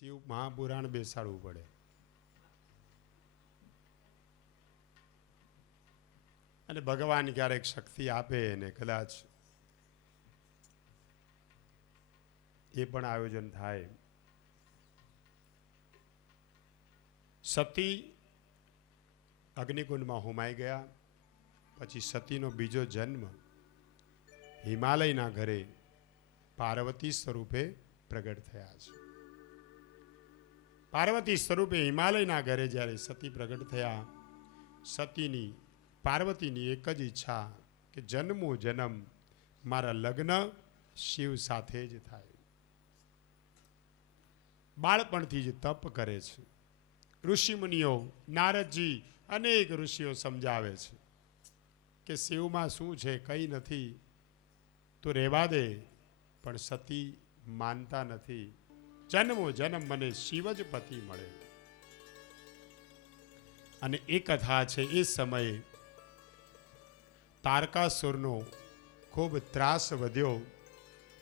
શિવ મહાપુરાણ બેસાડવું પડે. અને ભગવાન ક્યારેક શક્તિ આપે ને કદાચ એ પણ આયોજન થાય. સતી અગ્નિકુંડમાં હોમાઈ ગયા પછી સતીનો બીજો જન્મ હિમાલયના ઘરે પાર્વતી સ્વરૂપે પ્રગટ થયા છે. પાર્વતી સ્વરૂપે હિમાલયના ઘરે જ્યારે સતી પ્રગટ થયા, સતીની પાર્વતીની એક જ ઈચ્છા કે જન્મો જન્મ મારા લગ્ન શિવ સાથે જ થાય. બાળપણથી જ તપ કરે છે. ઋષિ મુનિઓ, નારદજી, અનેક ઋષિઓ સમજાવે છે કે શિવમાં શું છે, કંઈ નથી, તો રહેવા દે. પણ સતી માનતા નથી. જન્મો જન્મ મને શિવ જ પતિ મળે. અને એ કથા છે, એ સમયે તારકાસુરનો ખૂબ ત્રાસ વધ્યો.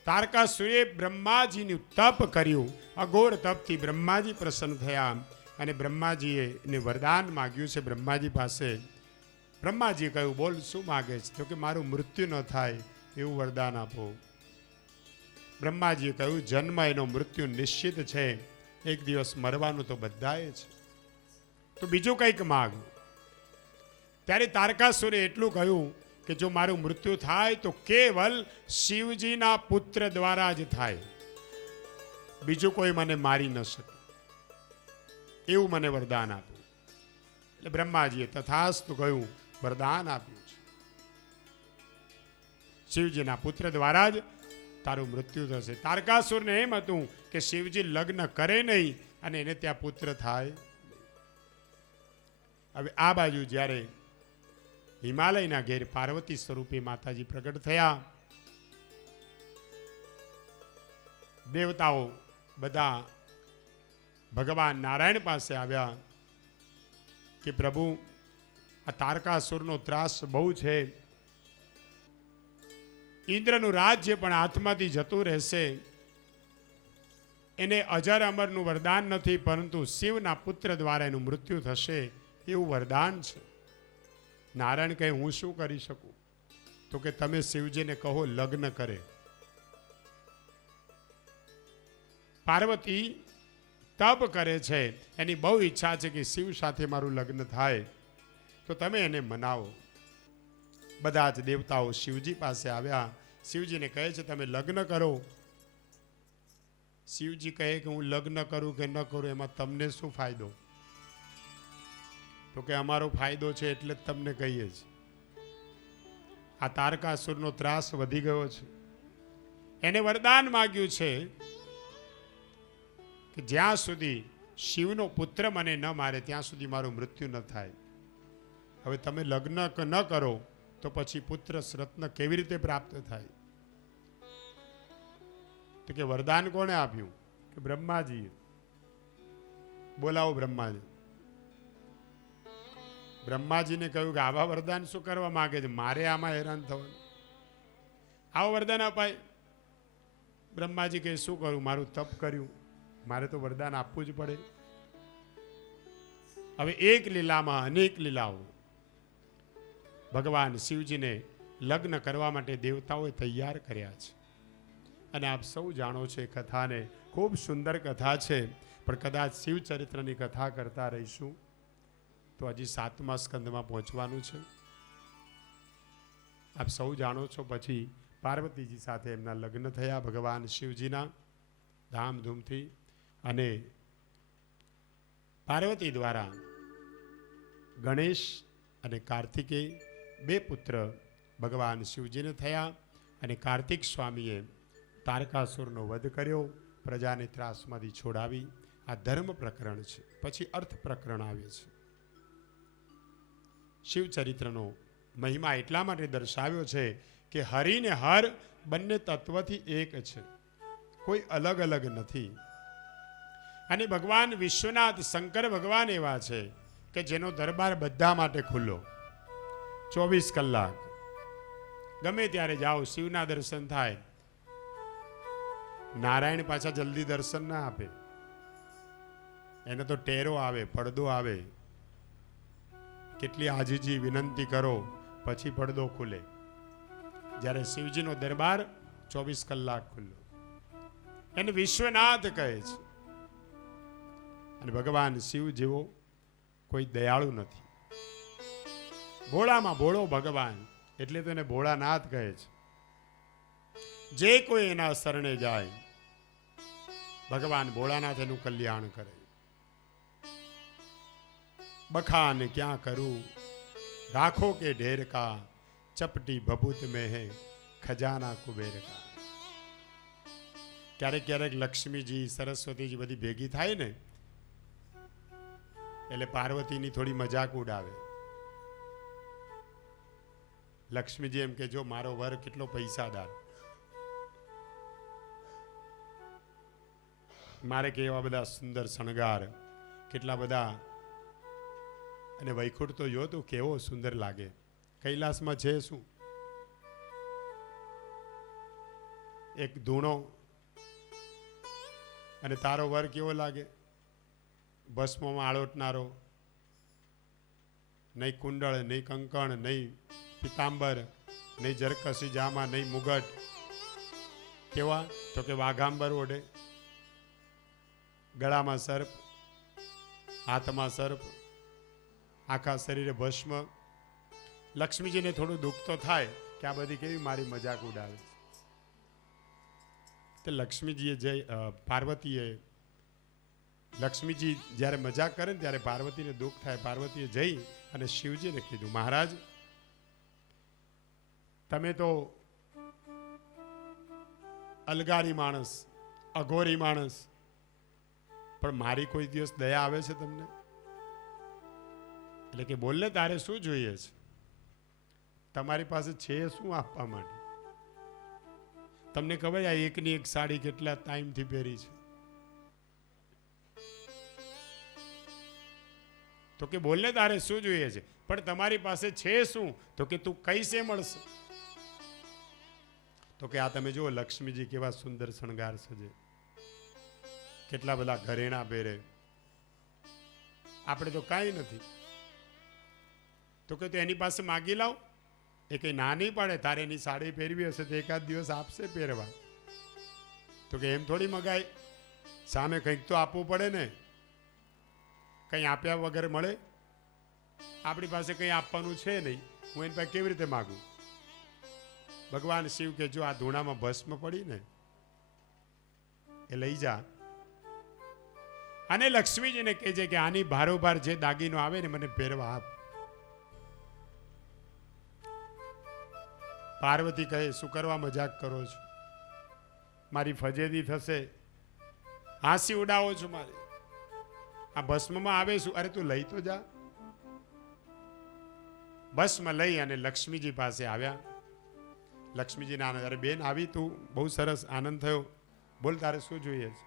તારકાસુરે બ્રહ્માજીનું તપ કર્યું. અઘોર તપથી બ્રહ્માજી પ્રસન્ન થયા અને બ્રહ્માજીએ એને વરદાન માગ્યું છે બ્રહ્માજી પાસે. બ્રહ્માજીએ કહ્યું, બોલ શું માગે છે? તો કે મારું મૃત્યુ ન થાય એવું વરદાન આપો. બ્રહ્માજીએ કહ્યું, જન્મ એનો મૃત્યુ નિશ્ચિત છે, એક દિવસ મરવાનું તો બધાએ છે, તો બીજું કંઈક માગ. ત્યારે તારકાસુરે એટલું કહ્યું કે જો મારું મૃત્યુ થાય તો કેવલ શિવજીના પુત્ર દ્વારા જ થાય, બીજું કોઈ મને મારી ન શકે, એવું મને વરદાન આપ્યું. એટલે બ્રહ્માજીએ તથાસ્તુ કહ્યું, વરદાન આપ્યું છે. શિવજીના પુત્ર દ્વારા જ તારું મૃત્યુ થશે. તારકાસુરને એમ હતું કે શિવજી લગ્ન કરે નહીં અને એને ત્યાં પુત્ર થાય. હવે આ બાજુ જ્યારે હિમાલયના ઘેર પાર્વતી સ્વરૂપે માતાજી પ્રગટ થયા, દેવતાઓ બધા ભગવાન નારાયણ પાસે આવ્યા કે પ્રભુ, આ તારકાસુરનો ત્રાસ બહુ છે, ઇન્દ્રનું રાજ્ય પણ હાથમાંથી જતું રહેશે, એને અજર અમરનું વરદાન નથી, પરંતુ શિવના પુત્ર દ્વારા એનું મૃત્યુ થશે એવું વરદાન છે. નારાયણ કહે, હું શું કરી શકું? તો કે તમે શિવજીને કહો લગ્ન કરે. પાર્વતી તપ કરે છે, એની બહુ ઈચ્છા છે કે શિવ સાથે મારું લગ્ન થાય, તો તમે એને મનાવો. બધા જ દેવતાઓ શિવજી પાસે આવ્યા. શિવજીને કહે છે તમે લગ્ન કરો. શિવજી કહે કે હું લગ્ન કરું કે ન કરું એમાં તમને શું ફાયદો? તો કે અમારો ફાયદો છે એટલે જ તમને કહીએ છીએ. આ તારકાસુરનો ત્રાસ વધી ગયો છે. એને વરદાન માગ્યું છે કે જ્યાં સુધી શિવનો પુત્ર મને ન મારે ત્યાં સુધી મારું મૃત્યુ ન થાય. હવે તમે લગ્ન ન કરો તો પછી પુત્ર રત્ન કેવી રીતે પ્રાપ્ત થાય? તો કે વરદાન કોણે આપ્યું? કે બ્રહ્માજીએ. બોલાવો બ્રહ્માજી. બ્રહ્માજીને કહ્યું કે આવા વરદાન શું કરવા માંગે છે? મારે આમાં હેરાન થવાનું? આવું વરદાન અપાય? બ્રહ્માજી કહે શું કરું, મારું તપ કર્યું, મારે તો વરદાન આપવું જ પડે. હવે એક લીલામાં અનેક લીલાઓ. ભગવાન શિવજીને લગ્ન કરવા માટે દેવતાઓએ તૈયાર કર્યા છે. અને આપ સૌ જાણો છો કથાને, ખૂબ સુંદર કથા છે, પણ કદાચ શિવ ચરિત્રની કથા કરતા રહીશું તો હજી 7મા સ્કંદમાં પહોંચવાનું છે. આપ સૌ જાણો છો પછી પાર્વતીજી સાથે એમના લગ્ન થયા ભગવાન શિવજીના ધામધૂમથી. અને પાર્વતી દ્વારા ગણેશ અને કાર્તિકેય 2 પુત્ર ભગવાન શિવજીને થયા. અને કાર્તિક સ્વામીએ તારકાસુરનો વધ કર્યો, પ્રજાને ત્રાસમાંથી છોડાવી. આ ધર્મ પ્રકરણ છે. પછી અર્થ પ્રકરણ આવે છે. શિવ ચરિત્રનો મહિમા એટલા માટે દર્શાવ્યો છે કે હરિ ને હર બંને તત્વથી એક છે, કોઈ અલગ અલગ નથી. અને ભગવાન વિશ્વનાથ શંકર ભગવાન એવા છે કે જેનો દરબાર બધા માટે ખુલ્લો, 24 કલાક ગમે ત્યારે જાઓ શિવના દર્શન થાય. નારાયણ પાછા જલ્દી દર્શન ના આપે. એને તો ટેરો આવે, પડદો આવે. કેટલી આજીજી વિનંતી કરો પછી પડદો ખુલે. જ્યારે શિવજીનો દરબાર 24 કલાક ખુલ્લો. એને વિશ્વનાથ કહે છે. અને ભગવાન શિવ જેવો કોઈ દયાળુ નથી. ભોળામાં ભોળો ભગવાન, એટલે તો એને ભોળાનાથ કહે છે. જે કોઈ એના શરણે જાય ભગવાન ભોળાનાથ એનું કલ્યાણ કરે. બખાન ક્યાં કરું રાખો કે ઢેર કા, ચપટી ભભૂત में है ખજાના કુબેર કા. ક્યારેક ક્યારેક લક્ષ્મીજી સરસ્વતીજી બધી ભેગી થાય ને એટલે પાર્વતીની થોડી મજાક ઉડાવે. લક્ષ્મીજી એમ કે જો મારો વર કેટલો પૈસાદાર, મારે કે એવા બધા સુંદર શણગાર, કેટલા બધા. અને વૈકુંઠ તો જો તું કેવો સુંદર લાગે. કૈલાસમાં છે શું? એક ધૂણો. અને તારો વર કેવો લાગે? ભસ્મમાં આળોટનારો, નહીં કુંડળ, નહીં કંકણ, નહીં પિતાંબર, નહીં જરકસી જામા, નહીં મુગટ. કેવા? તો કે વાઘાંબર ઓઢે, ગળામાં સર્પ, હાથમાં સર્પ, આખા શરીરે ભસ્મ. લક્ષ્મીજીને થોડું દુઃખ તો થાય કે આ બધી કેવી મારી મજાક ઉડાવે. તે લક્ષ્મીજીએ પાર્વતીએ, લક્ષ્મીજી જ્યારે મજાક કરે ને ત્યારે પાર્વતીને દુઃખ થાય. પાર્વતીએ જઈ અને શિવજીને કીધું, મહારાજ તમે તો અલગારી માણસ, અઘોરી માણસ, પણ મારી કોઈ દિવસ દયા આવે છે તમને? એટલે કે બોલને તારે શું જોઈએ છે? તમારી પાસે છે શું આપવા માટે? તમને ખબર આ એકની એક સાડી કેટલા ટાઈમથી પહેરી છે? તો કે બોલને તારે શું જોઈએ છે? પણ તમારી પાસે છે શું? તો કે તું કઈસે મળશે? તો કે આ તમે જુઓ લક્ષ્મીજી કેવા સુંદર શણગાર સજે, કેટલા બધા ઘરેણા પહેરે, આપણે તો કાંઈ નથી. તો કે એની પાસે માગી લાવ. એ કઈ ના નહીં પાડે. તારે એની સાડી પહેરવી હશે તો એકાદ દિવસ આપશે પહેરવા. તો કે એમ થોડી મગાય, સામે કંઈક તો આપવું પડે ને. કંઈ આપ્યા વગર મળે? આપણી પાસે કંઈ આપવાનું છે નહીં, હું એની પાસે કેવી રીતે માગું? ભગવાન શિવ કે જો આ ધૂણામાં ભસ્મ પડી ને એ લઈ જા, અને લક્ષ્મીજીને કહેજે કે આની ભારોભાર જે દાગીનો આવે ને મને પહેરવા આપ. પાર્વતી કહે, શું કરવા મજાક કરો છો? મારી ફજેદી થશે, હાંસી ઉડાવો છો મારી. આ ભસ્મમાં આવે શું? અરે તું લઈ તો જા. ભસ્મ લઈ અને લક્ષ્મીજી પાસે આવ્યા. લક્ષ્મીજીને આનંદ, અરે બેન આવી તું, બહુ સરસ, આનંદ થયો. બોલ તારે શું જોઈએ છે?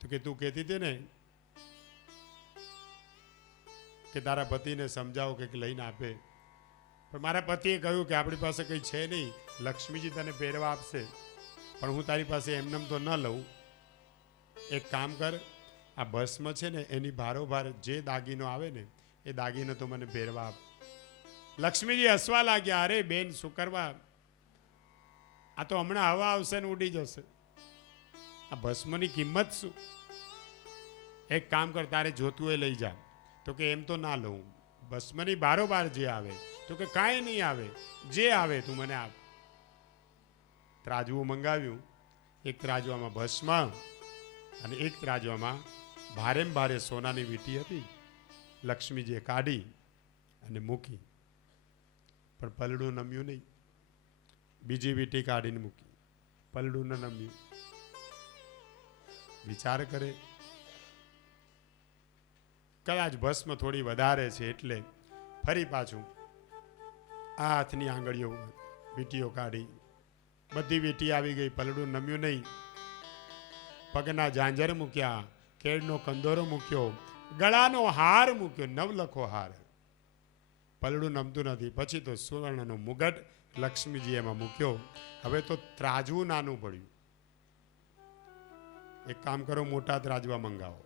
તો કે તું કહેતી હતી ને કે તારા પતિને સમજાવો કે લઈને આપે, પણ મારા પતિએ કહ્યું કે આપણી પાસે કંઈ છે નહીં, લક્ષ્મીજી તને પહેરવા આપશે, પણ હું તારી પાસે એમનેમ તો ન લઉં. એક કામ કર, આ ભસ્મ છે ને એની ભારોભાર જે દાગીનો આવે ને એ દાગીનો તો મને પહેરવા આપ. લક્ષ્મીજી હસવા લાગ્યા. અરે બેન શું કરવા, આ તો હમણાં હવા આવશે ને ઉડી જશે. આ ભસ્મની કિંમત શું? એક કામ કર, તારે જોતું એ લઈ જા. તો કે એમ તો ના લઉં, ભસ્મની બારોબાર જે આવે. તો કે કાંઈ નહીં આવે, જે આવે તું મને આપ. ત્રાજવું મંગાવ્યું. એક ત્રાજવામાં ભસ્મ અને એક ત્રાજવામાં ભારેમ ભારે સોનાની વીંટી હતી. લક્ષ્મીજીએ કાઢી અને મૂકી, પણ પલડું નમ્યું નહીં. બીજી વીંટી કાઢીને મૂકી, પલડું ન નમ્યું. વિચાર કરે, કદાચ ભસ્મ થોડી વધારે છે એટલે ફરી પાછું આ હાથની આંગળીઓ વીંટીઓ કાઢી, બધી વીંટી આવી ગઈ, પલડું નમ્યું નહીં. પગના ઝાંઝર મૂક્યા, કેળનો કંદોરો મૂક્યો, ગળાનો હાર મૂક્યો, નવલખો હાર, પલડું નમતું નથી. પછી તો સુવર્ણનો મુગટ લક્ષ્મીજી એમાં મૂક્યો. હવે તો ત્રાજવું નાનું પડ્યું. એક કામ કરો, મોટા ત્રાજવા મંગાવો.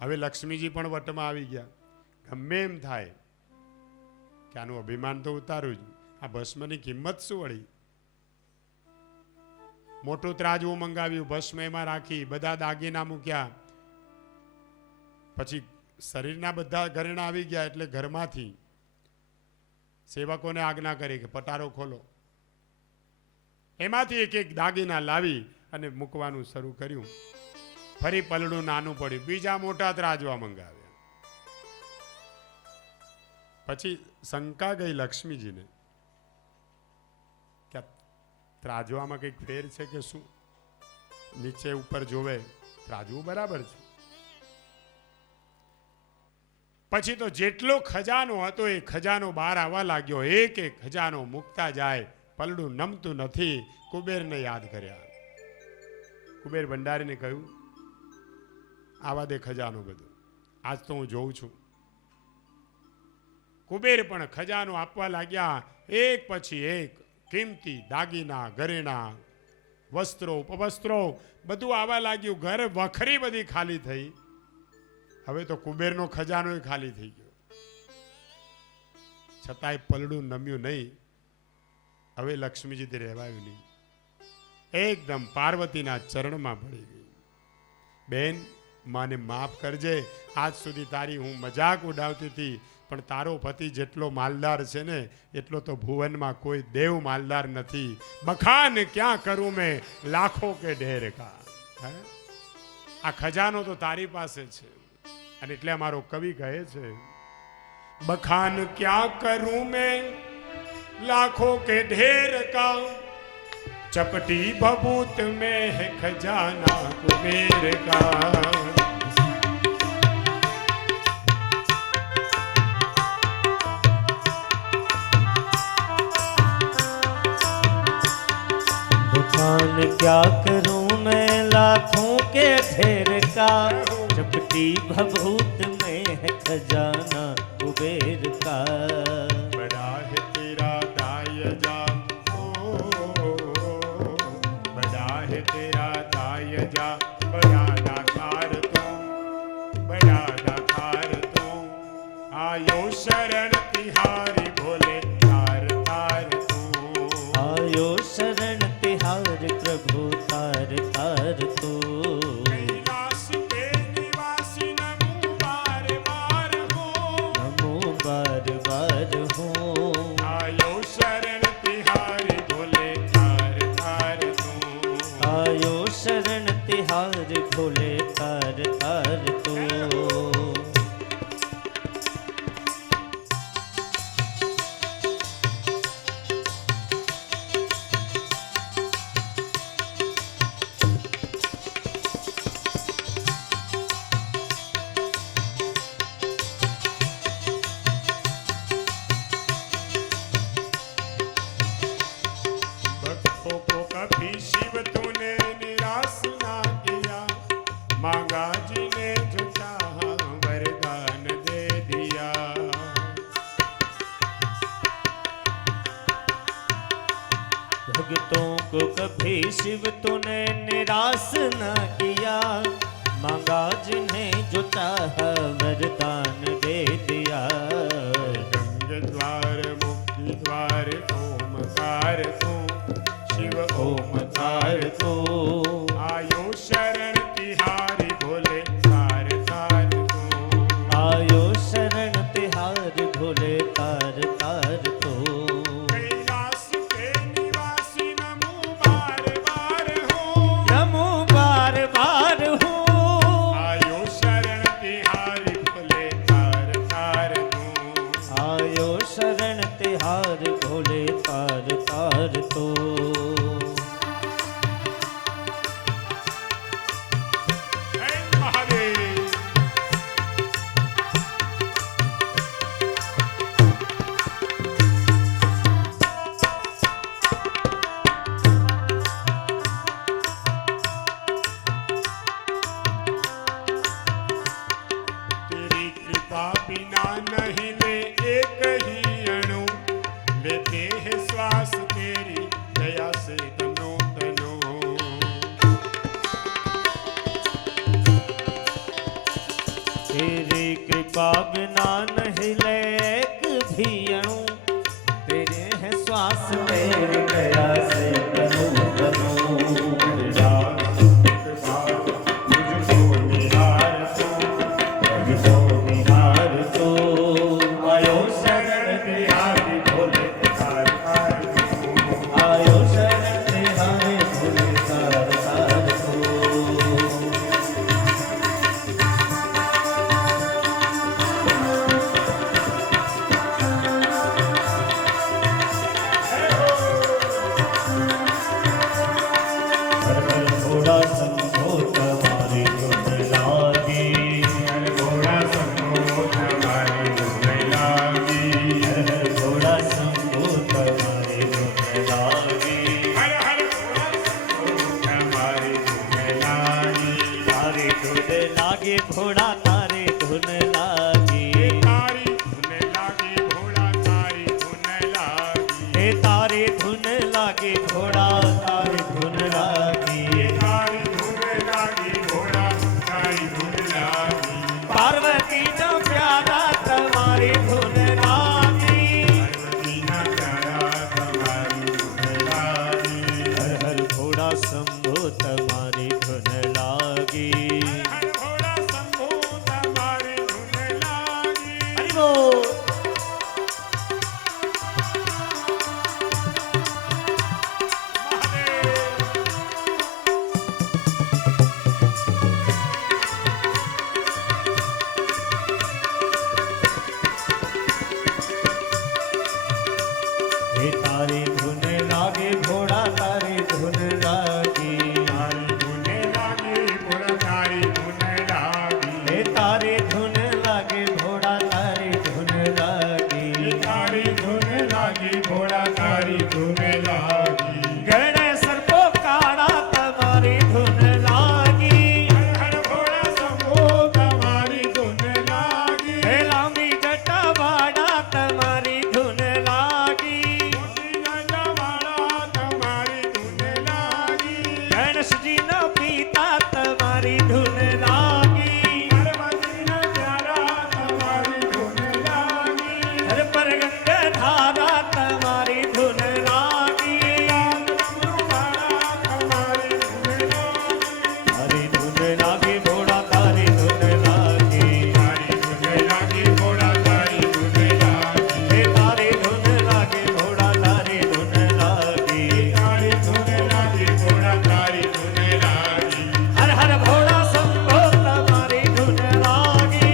હવે લક્ષ્મીજી પણ વટમાં આવી ગયા. ગમે એમ થાય કે આનું અભિમાન તો ઉતારું જ, આ ભસ્મની કિંમત શું વળી. મોટું ત્રાજવું મંગાવ્યું, ભસ્મ એમાં રાખી, બધા દાગીના મૂક્યા. પછી શરીરના બધા ઘરેણા આવી ગયા એટલે ઘરમાંથી સેવકોને આજ્ઞા કરી કે પટારો ખોલો. એમાંથી એક એક દાગીના લાવી અને મૂકવાનું શરૂ કર્યું. ફરી પલડું નાનું પડ્યું, બીજા મોટા ત્રાજવા મંગાવ્યા. પછી શંકા ગઈ લક્ષ્મીજીને કે ત્રાજવામાં કંઈક ફેર છે કે શું. નીચે ઉપર જોવે, ત્રાજવું બરાબર છે. પછી તો જેટલો ખજાનો હતો એ ખજાનો બહાર આવવા લાગ્યો. એક એક ખજાનો મૂકતા જાય, પલડું નમતું નથી. કુબેરને યાદ કર્યા. કુબેર ભંડારીને કહ્યું, આવા દે ખજાનો બધો, આજ તો હું જોઉં છું. કુબેર પણ ખજાનો આપવા લાગ્યા, એક પછી એક કિંમતી દાગીના, ઘરેણા, વસ્ત્રો, ઉપવસ્ત્રો બધું આવવા લાગ્યું. ઘર વખરી બધી ખાલી થઈ. હવે તો કુબેરનો ખજાનો ખાલી થઈ ગયો. છતાંય પલડું નમ્યું નહીં. હવે લક્ષ્મીજીથી રહેવાયું નહીં. એકદમ પાર્વતીના ચરણમાં પડી ગઈ. બેન, મને માફ કરજે, આજ સુધી તારી હું મજાક ઉડાવતી હતી, પણ તારો પતિ જેટલો માલદાર છે ને એટલો તો ભુવનમાં કોઈ દેવ માલદાર નથી. બખાન ક્યાં કરું મેં લાખો કે ઢેર કા. આ ખજાનો તો તારી પાસે છે. અને એટલે અમારો કવિ કહે છે, બખાન ક્યાં કરું મેં લાખો કે ઢેર કા, चपटी बबूत में है खजाना कुबेर का। बखान क्या करूं मैं लाखों के ढेर का, चपटी भभूत में है खजाना कुबेर का। बड़ा है तेरा दायजा, बड़ा है तेरा दायजा, बड़ा दातार तू, बड़ा दातार तू, आयो शरण तिहारी भोले तार तार तू, आयो शरण तिहार प्रभु तार तार तू। कैलाश के निवासी नमो बार बार हो, नमो बार बार हो, आयो शरण तिहारी भोले तार तार तू, आयो शरण तिहार भोले तार तार तू। भक्तों को कभी शिव तूने निराश ना किया, मांगा जी ने जो चाहा वरदान दे दिया। भक्तों को कभी शिव तूने निराश न किया, मांगा जिन्हें जो चाहा वरदान दे दिया। गंग द्वार मुक्ति द्वार ओमकार तू, शिव ओमकार तो आयो शरण तिहारी भोले तार तार तू, आयो शरण तिहार भोले तार तार तो। कैलाश के निवासी नमो बार बार हो, नमो बार बार हो, आयो शरण तिहारी भोले तार तार तू, आयो शरण तिहार भोले तार तार तो। जय महादेव। तेरी कृपा बिना नहीं ले एक ही अणु, लेते हैं श्वास तेरी दया से अणु तेरे हैं श्वास मेरी गया से तनु तनु मुझको निहार तो आयो शरण बिहारी भोले आयो शरण बिहारी भोले तार तार तो घोड़ा संभो तुम्हारी धुन लागी घोड़ा संभो तुम्हारी धुन लागी घोड़ा संभो तुम्हारी धुन लागी तुम्हारी धुन लागी तारी धुन लागी घोड़ा तारी धुन लागी તારી ધૂને લાગી ઘોડા તારી ધૂને લાગી हे तारी धुन लागी घोड़ा तारी धुन लागी તારી ધૂને લાગી ઘોડા તારી ધૂને લાગી पार्वती जो प्यारा तुम्हारी धुन लागी પાર્વતીના પ્યારા તમારી ધૂને લાગી हर हर घोड़ा शंभो तुम्हारी धुन लागी હર ઘોડા શંભુ તમારી ધૂને લાગી हरि बोल हे तारी धुन लागे घोड़ा तारी धुन लागी તારી ધૂને લાગી ઘોડા તારી ધૂને લાગી हे तारी धुन लागे घोड़ा तारी धुन लागी તારી ધૂને લાગી ઘોડા તારી ધૂને લાગી गणेश को काड़ा तुम्हारी धुन लागी હર ઘોડા શંભુ તમારી ધૂને લાગી हे लांबी जटा वाड़ा तुम्हारी धुन लागी મોતી ગંજાવાળા તમારી ધૂને લાગી गणेश जी न पीता तुम्हारी धुन लागी પાર્વતીના પ્યારા તમારી ધૂને લાગી हर पर गंगा धारा तुम्हारी धुन लागी ડમરુવાળા તમારી ધૂને લાગી हरी धुन लागी घोड़ा तारी धुन लागी તારી ધૂને લાગી ઘોડા તારી ધૂને લાગી हे तारी धुन लागी घोड़ा तारी धुन लागी તારી ધૂને લાગી ઘોડા તારી ધૂને લાગી हर हर घोड़ा संभो तुम्हारी धुन लागी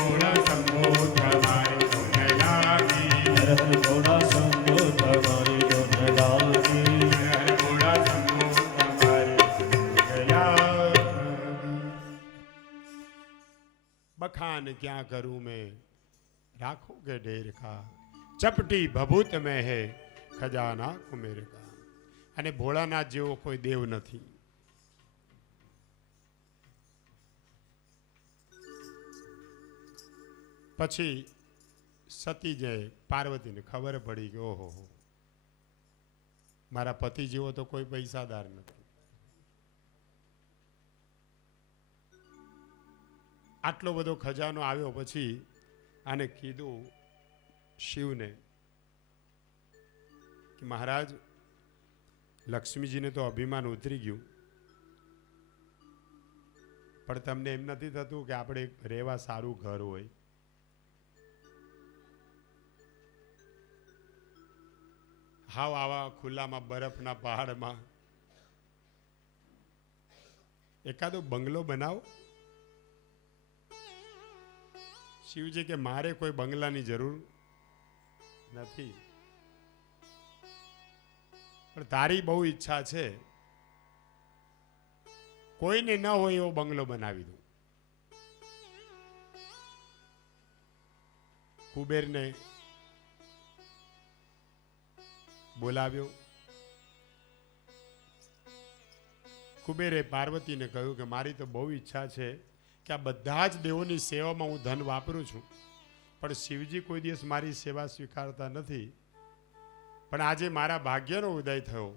ઘોડા શંભુ તમારી ધૂને લાગી हर हर घोड़ा संभो तुम्हारी धुन लागी ઘોડા શંભુ તમારી ધૂને લાગી बखान क्या करूं मैं राखों के ढेर का चपटी भभूत में है खजाना कुमेर का અને ભોળાનાથ જેવો કોઈ દેવ નથી. પછી સતી જે પાર્વતીને ખબર પડી કે ઓહો મારા પતિ જેવો તો કોઈ પૈસાદાર નથી. આટલો બધો ખજાનો આવ્યો પછી આને કીધું શિવને કે મહારાજ લક્ષ્મીજીને તો અભિમાન ઉતરી ગયું પણ તમને એમ નથી થતું કે આપણે રહેવા સારું ઘર હોય? હાવ આવા ખુલ્લામાં બરફના પહાડમાં એકાદો બંગલો બનાવો. શિવજી કે મારે કોઈ બંગલાની જરૂર નથી, પણ તારી બહુ ઈચ્છા છે, કોઈને ન હોય એવો બંગલો બનાવી દઉં. કુબેરને બોલાવ્યો. કુબેરે પાર્વતીને કહ્યું કે મારી તો બહુ ઈચ્છા છે કે આ બધા જ દેવોની સેવામાં હું ધન વાપરું છું, પણ શિવજી કોઈ દિવસ મારી સેવા સ્વીકારતા નથી. પણ આજે મારા ભાગ્યનો ઉદય થયો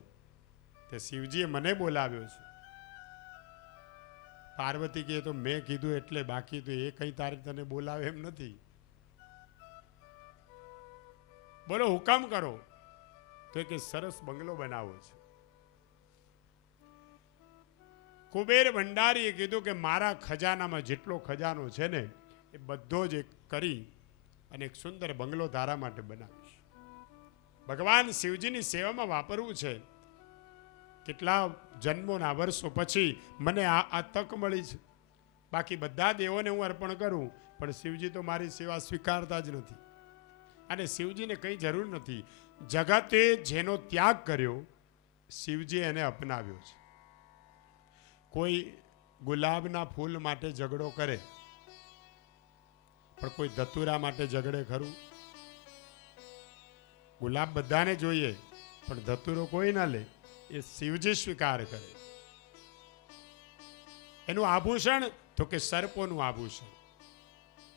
તે શિવજીએ મને બોલાવ્યો છે. પાર્વતી કહે તો મેં કીધું એટલે, બાકી તો એ કઈ તારે તને બોલાવે એમ નથી. બોલો હુકમ કરો. તો કે સરસ બંગલો બનાવો છે. કુબેર ભંડારીએ કીધું કે મારા ખજાનામાં જેટલો ખજાનો છે ને એ બધો જ એક કરી અને એક સુંદર બંગલો તારા માટે બનાવીશ. ભગવાન શિવજીની સેવામાં વાપરવું છે. કેટલા જન્મોના વર્ષો પછી મને આ તક મળી છે. બાકી બધા દેવોને હું અર્પણ કરું, પણ શિવજી તો મારી સેવા સ્વીકારતા જ નથી. અને શિવજીને કંઈ જરૂર નથી. જગતે જેનો ત્યાગ કર્યો શિવજી એને અપનાવ્યો છે. કોઈ ગુલાબના ફૂલ માટે ઝઘડો કરે, પણ કોઈ ધતુરા માટે ઝઘડે ખરું? ગુલાબ બધાને જોઈએ, પણ ધતુરો કોઈ ના લે. એ શિવજી સ્વીકાર કરે. એનું આભૂષણ તો કે સર્પોનું આભૂષણ.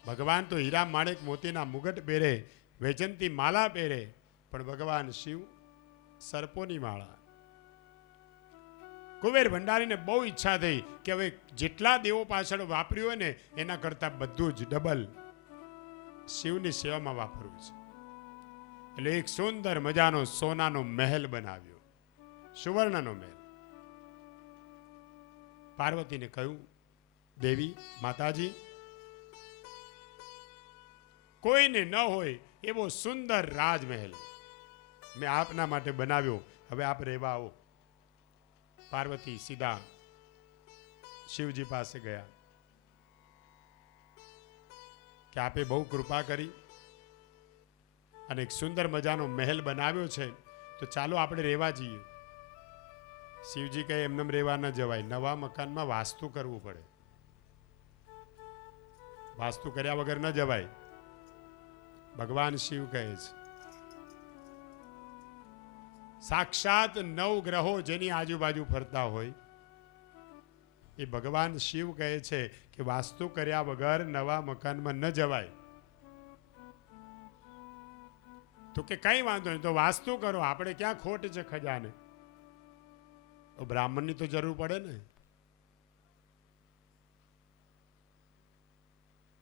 ભગવાન તો હીરા માણેક મોતીના મુગટ પહેરે, વૈજંતી માલા પહેરે, પણ ભગવાન શિવ સર્પોની માળા. કુબેર ભંડારીને બહુ ઈચ્છા થઈ કે હવે જેટલા દેવો પાછળ વાપર્યું હોય ને એના કરતા બધું જ ડબલ શિવની સેવામાં વાપરવું છે. એટલે એક સુંદર મજાનો સોનાનો મહેલ બનાવ્યો, સુવર્ણનો મહેલ. પાર્વતીને કહ્યું, દેવી માતાજી, કોઈને ન હોય એવો સુંદર રાજમહેલ મેં આપના માટે બનાવ્યો, હવે આપ રહેવા આવો. પાર્વતી સીધા શિવજી પાસે ગયા કે આપે બહુ કૃપા કરી અને એક સુંદર મજાનો મહેલ બનાવ્યો છે, તો ચાલો આપણે રહેવા જઈએ. શિવજી કહે એમને રહેવા ન જવાય, નવા મકાનમાં વાસ્તુ કરવું પડે. વાસ્તુ કર્યા વગર ન જવાય. ભગવાન શિવ કહે છે, સાક્ષાત 9 ગ્રહો જેની આજુબાજુ ફરતા હોય એ ભગવાન શિવ કહે છે કે વાસ્તુ કર્યા વગર નવા મકાનમાં ન જવાય. તો કે કઈ વાંધો નહીં, તો વાસ્તુ કરો, આપણે ક્યાં ખોટ છે ખજાને. તો બ્રાહ્મણની તો જરૂર પડે ને.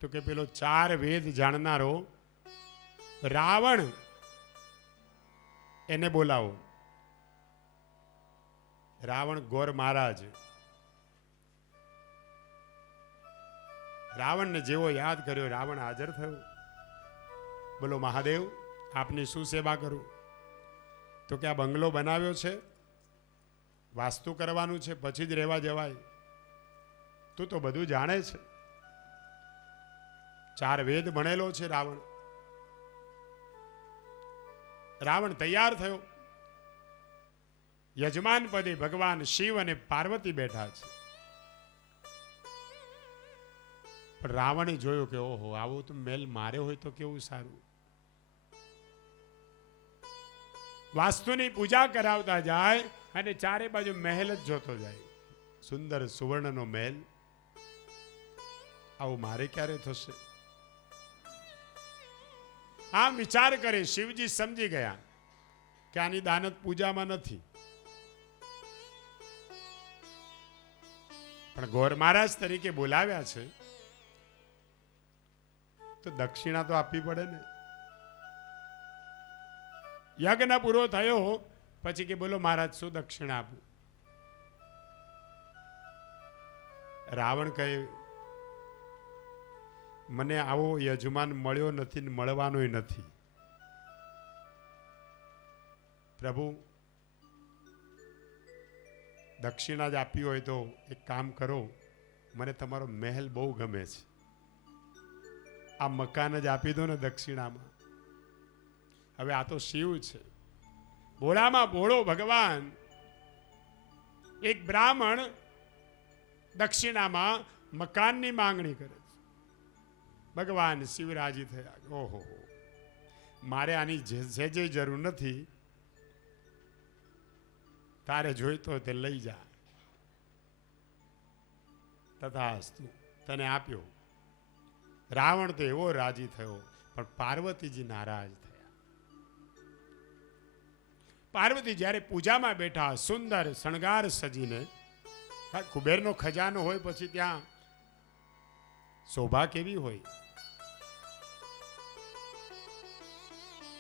તો કે પેલો 4 વેદ જાણનારો રાવણ એને બોલાવો. રાવણ ગોર મહારાજ. રાવણને જેવો યાદ કર્યો, રાવણ હાજર થયો. બોલો મહાદેવ, આપની શું સેવા કરું? તો કે આ બંગલો બનાવ્યો છે, વાસ્તુ કરવાનું છે, પછી જ રહેવા જવાય. તું તો બધું જાણે છે. 4 વેદ ભણેલો છે રાવણ. રાવણ તૈયાર થયો. યજમાન પદે ભગવાન શિવ અને પાર્વતી બેઠા છે. પણ રાવણે જોયું કે ઓહો, આવો તો મહેલ મારે હોય તો કેવું સારું. વાસ્તુની પૂજા કરાવતા જાય અને ચારે બાજુ મહેલ જ જોતો જાય. સુંદર સુવર્ણનો મહેલ. આવું મારે ક્યારે થશે? આમ વિચાર કરે. શિવજી સમજી ગયા કે આની દાનત પૂજામાં નથી. પણ ગોર મહારાજ તરીકે બોલાવ્યા છે તો દક્ષિણા તો આપવી પડે ને. યજ્ઞ પૂરો થયો પછી કે બોલો મહારાજ શું દક્ષિણા આપું? રાવણ કહે મને આવો યજમાન મળ્યો નથી ને મળવાનોય નથી. પ્રભુ દક્ષિણા જ આપી હોય તો એક કામ કરો, મને તમારો મહેલ બહુ ગમે છે, આ મકાન જ આપી દો ને દક્ષિણામાં. હવે આ તો શિવ છે, ભોળામાં ભોળો ભગવાન. એક બ્રાહ્મણ દક્ષિણામાં મકાનની માંગણી કરે છે. ભગવાન શિવ રાજી થયા. ઓહો, મારે આની જે જરૂર નથી, તારે જોઈતો તે લઈ જા. તથાસ્તુ, તને આપ્યો. રાવણ તો એવો રાજી થયો, પણ પાર્વતીજી નારાજ થયા. પાર્વતી જ્યારે પૂજામાં બેઠા, સુંદર શણગાર સજીને, કુબેરનો ખજાનો હોય પછી ત્યાં શોભા કેવી હોય.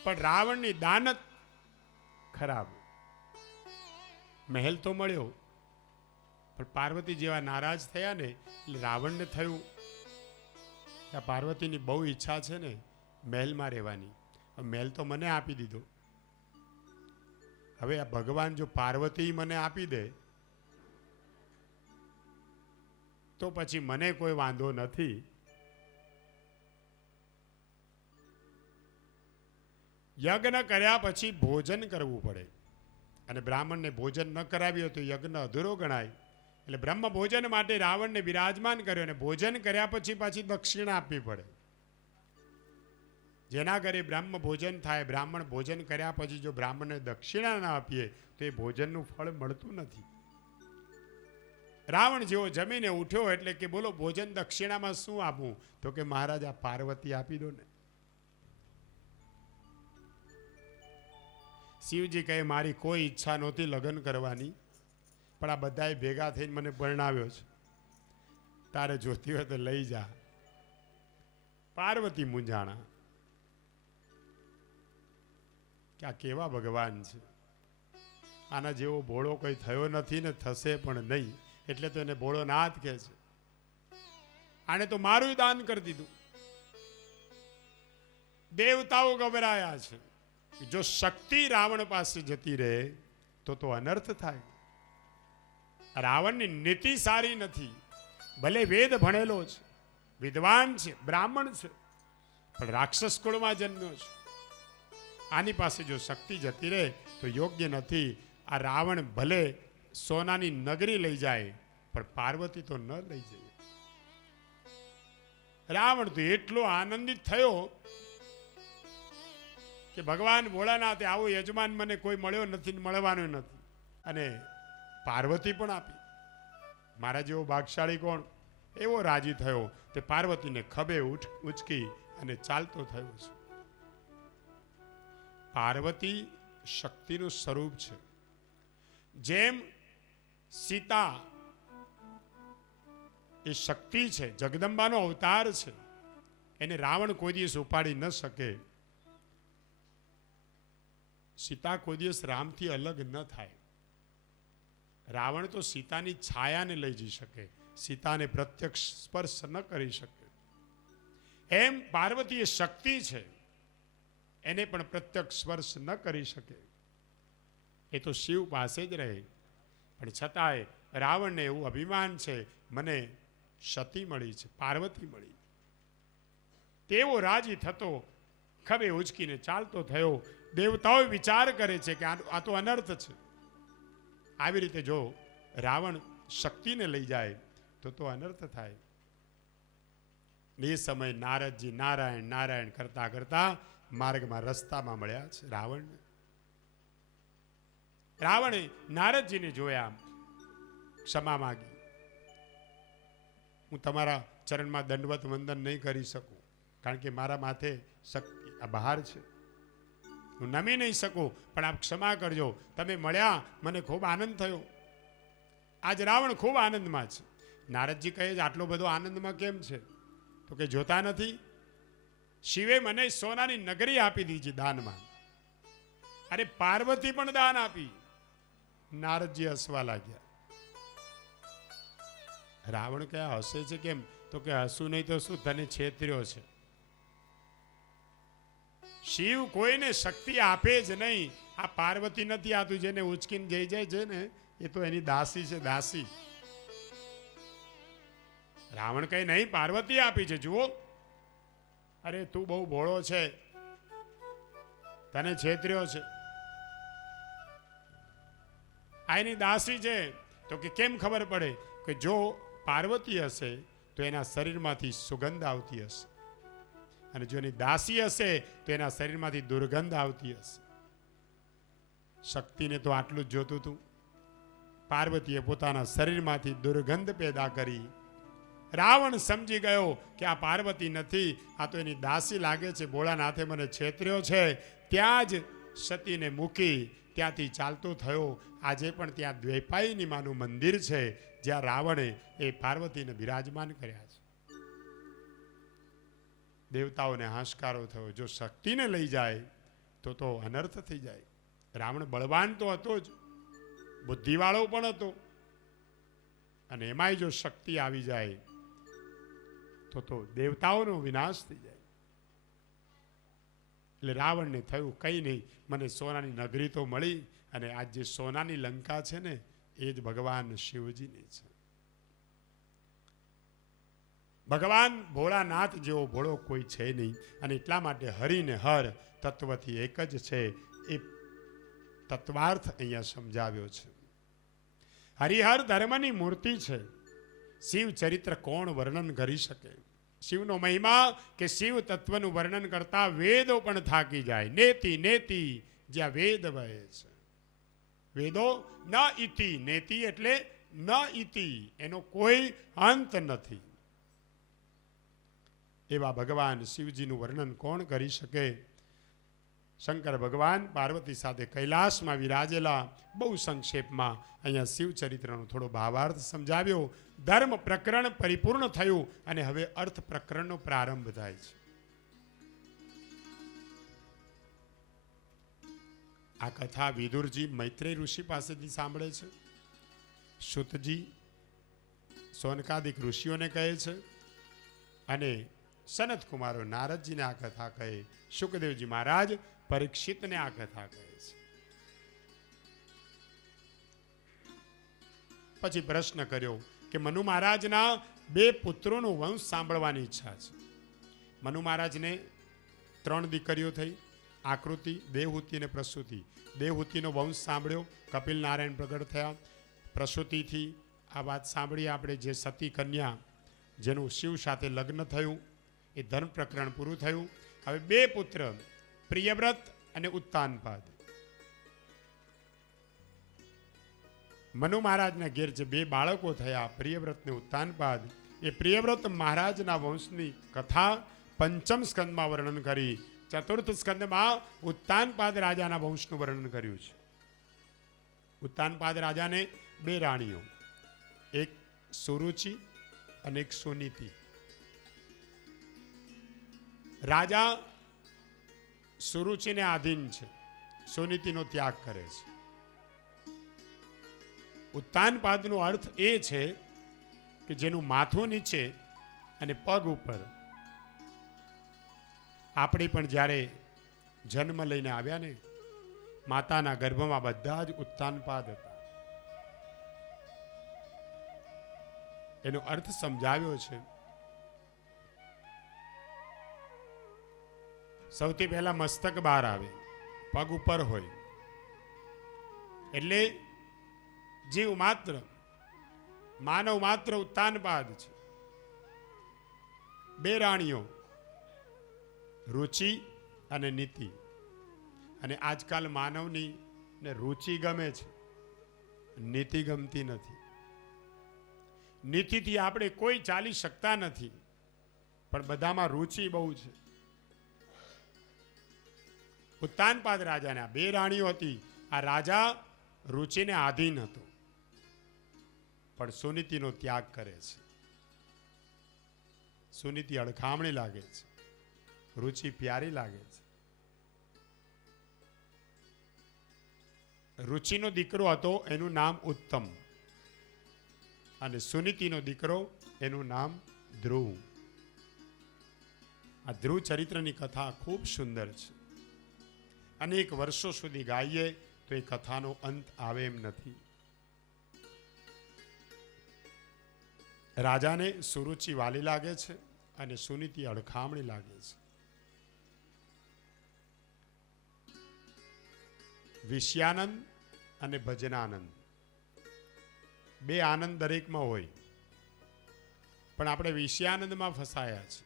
પણ રાવણની દાનત ખરાબ. મહેલ તો મળ્યો, પણ પાર્વતી જેવા નારાજ થયા ને એટલે રાવણને થયું કે આ પાર્વતીની બહુ ઈચ્છા છે ને મહેલમાં રહેવાની. મહેલ તો મને આપી દીધો, હવે આ ભગવાન જો પાર્વતી મને આપી દે તો પછી મને કોઈ વાંધો નથી. યજ્ઞ કર્યા પછી ભોજન કરવું પડે, અને બ્રાહ્મણને ભોજન ન કરાવ્યું તો યજ્ઞ અધૂરો ગણાય. એટલે બ્રહ્મ ભોજન માટે રાવણને બિરાજમાન કર્યો, અને ભોજન કર્યા પછી પાછી દક્ષિણા આપવી પડે. જેના ઘરે બ્રહ્મ ભોજન થાય, બ્રાહ્મણ ભોજન કર્યા પછી જો બ્રાહ્મણને દક્ષિણા ના આપીએ તો એ ભોજનનું ફળ મળતું નથી. રાવણ જેવો જમીને ઉઠ્યો એટલે કે બોલો ભોજન દક્ષિણામાં શું આપવું? તો કે મહારાજ આ પાર્વતી આપી દો ને. શિવજી કહે મારી કોઈ ઈચ્છા નહોતી લગ્ન કરવાની, પણ આ બધાએ ભેગા થઈને મને પરણાવ્યો છે, તારે જોતી હોય તો લઈ જા. પાર્વતી મૂંઝાણા કે આ કેવા ભગવાન છે, આના જેવો ભોળો કોઈ થયો નથી ને થશે પણ નહીં, એટલે તો એને ભોળો નાથ કહે છે. આને તો મારું દાન કરી દીધું. દેવતાઓ ગભરાયા છે, જો શક્તિ રાવણ પાસે જતી રહે તો અનર્થ થાય. રાવણની નીતિ સારી નથી. ભલે વેદ ભણેલો છે, વિદ્વાન છે, બ્રાહ્મણ છે, પણ રાક્ષસ કુળમાં જન્મ્યો છે. આની પાસે જો શક્તિ જતી રહે તો યોગ્ય નથી. આ રાવણ ભલે સોનાની નગરી લઈ જાય પણ પાર્વતી તો ન લઈ જાય. રાવણ તો એટલો આનંદિત થયો કે ભગવાન ભોળાનાથે આવો યજમાન મને કોઈ મળ્યો નથી, મળવાનો નથી, અને પાર્વતી પણ આપી. મારા જેવો ભાગશાળી કોણ? એવો રાજી થયો તે પાર્વતીને ખભે ઉચકી અને ચાલતો થયો છે. પાર્વતી શક્તિનું સ્વરૂપ છે. જેમ સીતા એ શક્તિ છે, જગદંબાનો અવતાર છે, એને રાવણ કોઈ દિવસ ઉપાડી ન શકે. સીતા કોઈ દિવસ રામથી અલગ ન થાય. રાવણ તો સીતાની છાયાને લઈ જઈ શકે, સીતાને પ્રત્યક્ષ સ્પર્શ ન કરી શકે. એમ પાર્વતી એ શક્તિ છે, એને પણ પ્રત્યક્ષ સ્પર્શ ન કરી શકે. એ તો શિવ પાસે જ રહે. પણ છતાંય રાવણને એવું અભિમાન છે, મને સતી મળી છે, પાર્વતી મળી. તેવો રાજી થતો ખભે ઉચકીને ચાલતો થયો. દેવતાઓ વિચાર કરે છે કે આ તો અનર્થ છે. આવી રીતે જો રાવણ શક્તિને લઈ જાય તો અનર્થ થાય. એ સમય નારદજી નારાયણ નારાયણ કરતા કરતા માર્ગમાં રસ્તામાં મળ્યા છે રાવણને. રાવણે નારદજીને જોયા, ક્ષમા માગી. હું તમારા ચરણમાં દંડવત વંદન નહીં કરી શકું, કારણ કે મારા માથે શક્તિ આ બહાર છે, હું નમી નહીં શકું, પણ આપ ક્ષમા કરજો. તમે મળ્યા, મને ખૂબ આનંદ થયો. આજ રાવણ ખૂબ આનંદમાં છે. નારદજી કહે છે આટલો બધો આનંદમાં કેમ છે? તો કે જોતા નથી, શિવે મને સોનાની નગરી આપી દીધી દાનમાં. અરે પાર્વતી પણ દાન આપી. નારદજી હસવા લાગ્યા. રાવણ કયા હસે છે કેમ? તો કે હસું નહીં તો શું, તને છેતર્યો છે. શિવ કોઈને શક્તિ આપે જ નહીં. આ પાર્વતી નથી, આ તું જેને ઉચકીને જઈ જાય છે ને એ તો એની દાસી છે, દાસી. રાવણ કહે નહીં, પાર્વતી આપી છે, જુઓ. અરે તું બહુ ભોળો છે, તને છેતર્યો છે. આ એની દાસી છે. તો કે કેમ ખબર પડે? કે જો પાર્વતી હશે તો એના શરીરમાંથી સુગંધ આવતી હશે, અને જો એની દાસી હશે તો એના શરીરમાંથી દુર્ગંધ આવતી હશે. શક્તિને તો આટલું જ જોતું હતું. પાર્વતીએ પોતાના શરીરમાંથી દુર્ગંધ પેદા કરી. રાવણ સમજી ગયો કે આ પાર્વતી નથી, આ તો એની દાસી લાગે છે, ભોળાનાથે મને છેતર્યો છે. ત્યાં જ સતીને મૂકી ત્યાંથી ચાલતો થયો. આજે પણ ત્યાં દ્વૈપાયની માનું મંદિર છે, જ્યાં રાવણે એ પાર્વતીને બિરાજમાન કર્યા છે. દેવતાઓને હાશકારો થયો, જો શક્તિને લઈ જાય તો અનર્થ થઈ જાય. રાવણ બળવાન તો હતો જ, બુદ્ધિવાળો પણ હતો, અને એમાંય જો શક્તિ આવી જાય તો દેવતાઓનો વિનાશ થઈ જાય. એટલે રાવણને થયું કંઈ નહીં, મને સોનાની નગરી તો મળી, અને આજ જે સોનાની લંકા છે ને એ જ ભગવાન શિવજીની છે. ભગવાન ભોળાનાથ જેવો ભોળો કોઈ છે નહીં, અને એટલા માટે હરિને હર તત્વથી એક જ છે. એ તત્વાર્થ અહીંયા સમજાવ્યો છે. હરિહર ધર્મની મૂર્તિ છે. શિવ ચરિત્ર કોણ વર્ણન કરી શકે? શિવનો મહિમા કે શિવ તત્વનું વર્ણન કરતા વેદો પણ થાકી જાય. નેતિ નેતિ જ્યાં વેદ વહે છે. વેદો ન ઇતિ, નેતિ એટલે ન ઇતિ, એનો કોઈ અંત નથી. એવા ભગવાન શિવજીનું વર્ણન કોણ કરી શકે? શંકર ભગવાન પાર્વતી સાથે કૈલાસમાં વિરાજેલા. બહુ સંક્ષેપમાં અહીંયા શિવ ચરિત્રનો થોડો ભાવાર્થ સમજાવ્યો. ધર્મ પ્રકરણ પરિપૂર્ણ થયું, અને હવે અર્થ પ્રકરણનો પ્રારંભ થાય છે. આ કથા વિદુરજી મૈત્રેય ઋષિ પાસેથી સાંભળે છે. શુતજી સોનકાદિક ઋષિઓને કહે છે, અને સનત કુમારો નારદજીને આ કથા કહે. શુકદેવજી મહારાજ પરીક્ષિતને આ કથા કહે છે. પછી પ્રશ્ન કર્યો કે મનુ મહારાજના 2 પુત્રોનો વંશ સાંભળવાની ઈચ્છા છે. મનુ મહારાજને 3 દીકરીઓ થઈ, આકૃતિ, દેવહૂતિ અને પ્રસૂતિ. દેવહૂતિનો વંશ સાંભળ્યો, કપિલ નારાયણ પ્રગટ થયા. પ્રસૂતિથી આ વાત સાંભળી આપણે, જે સતી કન્યા જેનું શિવ સાથે લગ્ન થયું, એ ધર્મ પ્રકરણ પૂરું થયું. હવે 2 પુત્ર, પ્રિયવ્રત અને ઉત્તાનપાદ. મનુ મહારાજના ઘેર જે 2 બાળકો થયા, પ્રિયવ્રત ને ઉત્તાનપાદ, એ પ્રિયવ્રત મહારાજના વંશની કથા 5મ સ્કંદમાં વર્ણન કરી. 4થ સ્કંદમાં ઉત્તાનપાદ રાજાના વંશનું વર્ણન કર્યું છે. ઉત્તાનપાદ રાજાને 2 રાણીઓ, એક સુરુચિ અને એક સુનીતિ. રાજા સુરુચિને આધીન છે, સુનીતિનો ત્યાગ કરે છે. ઉત્તાનપાદનો અર્થ એ છે કે જેનું માથું નીચે અને પગ ઉપર. આપણે પણ જ્યારે જન્મ લઈને આવ્યા ને, માતાના ગર્ભમાં બધા જ ઉત્તાનપાદ હતા. એનો અર્થ સમજાવ્યો છે. સૌથી પહેલા મસ્તક બહાર આવે, પગ ઉપર હોય, એટલે જીવ માત્ર, માનવ માત્ર ઉત્તાનપાદ છે. 2 રાણીઓ, રુચિ અને નીતિ. અને આજકાલ માનવની ને રુચિ ગમે છે, નીતિ ગમતી નથી. નીતિથી આપણે કોઈ ચાલી શકતા નથી, પણ બધામાં રુચિ બહુ છે. ઉત્તાનપાદ રાજાને આ 2 રાણીઓ હતી. આ રાજા રુચિને આધીન હતો, પણ સુનીતિનો ત્યાગ કરે છે. સુનીતિ અડખામણી લાગે છે, રુચિ પ્યારી લાગે છે. રુચિનો દીકરો હતો, એનું નામ ઉત્તમ, અને સુનીતિનો દીકરો, એનું નામ ધ્રુવ. આ ધ્રુવ ચરિત્રની કથા ખૂબ સુંદર છે. અનેક વર્ષો સુધી ગાઈએ તો એ કથાનો અંત આવે એમ નથી. રાજાને સુરુચિ વાલી લાગે છે, અને સુનીતિ અડખામણી લાગે છે. વિષયાનંદ અને ભજનાનંદ, 2 આનંદ દરેકમાં હોય, પણ આપણે વિષયાનંદમાં ફસાયા છે.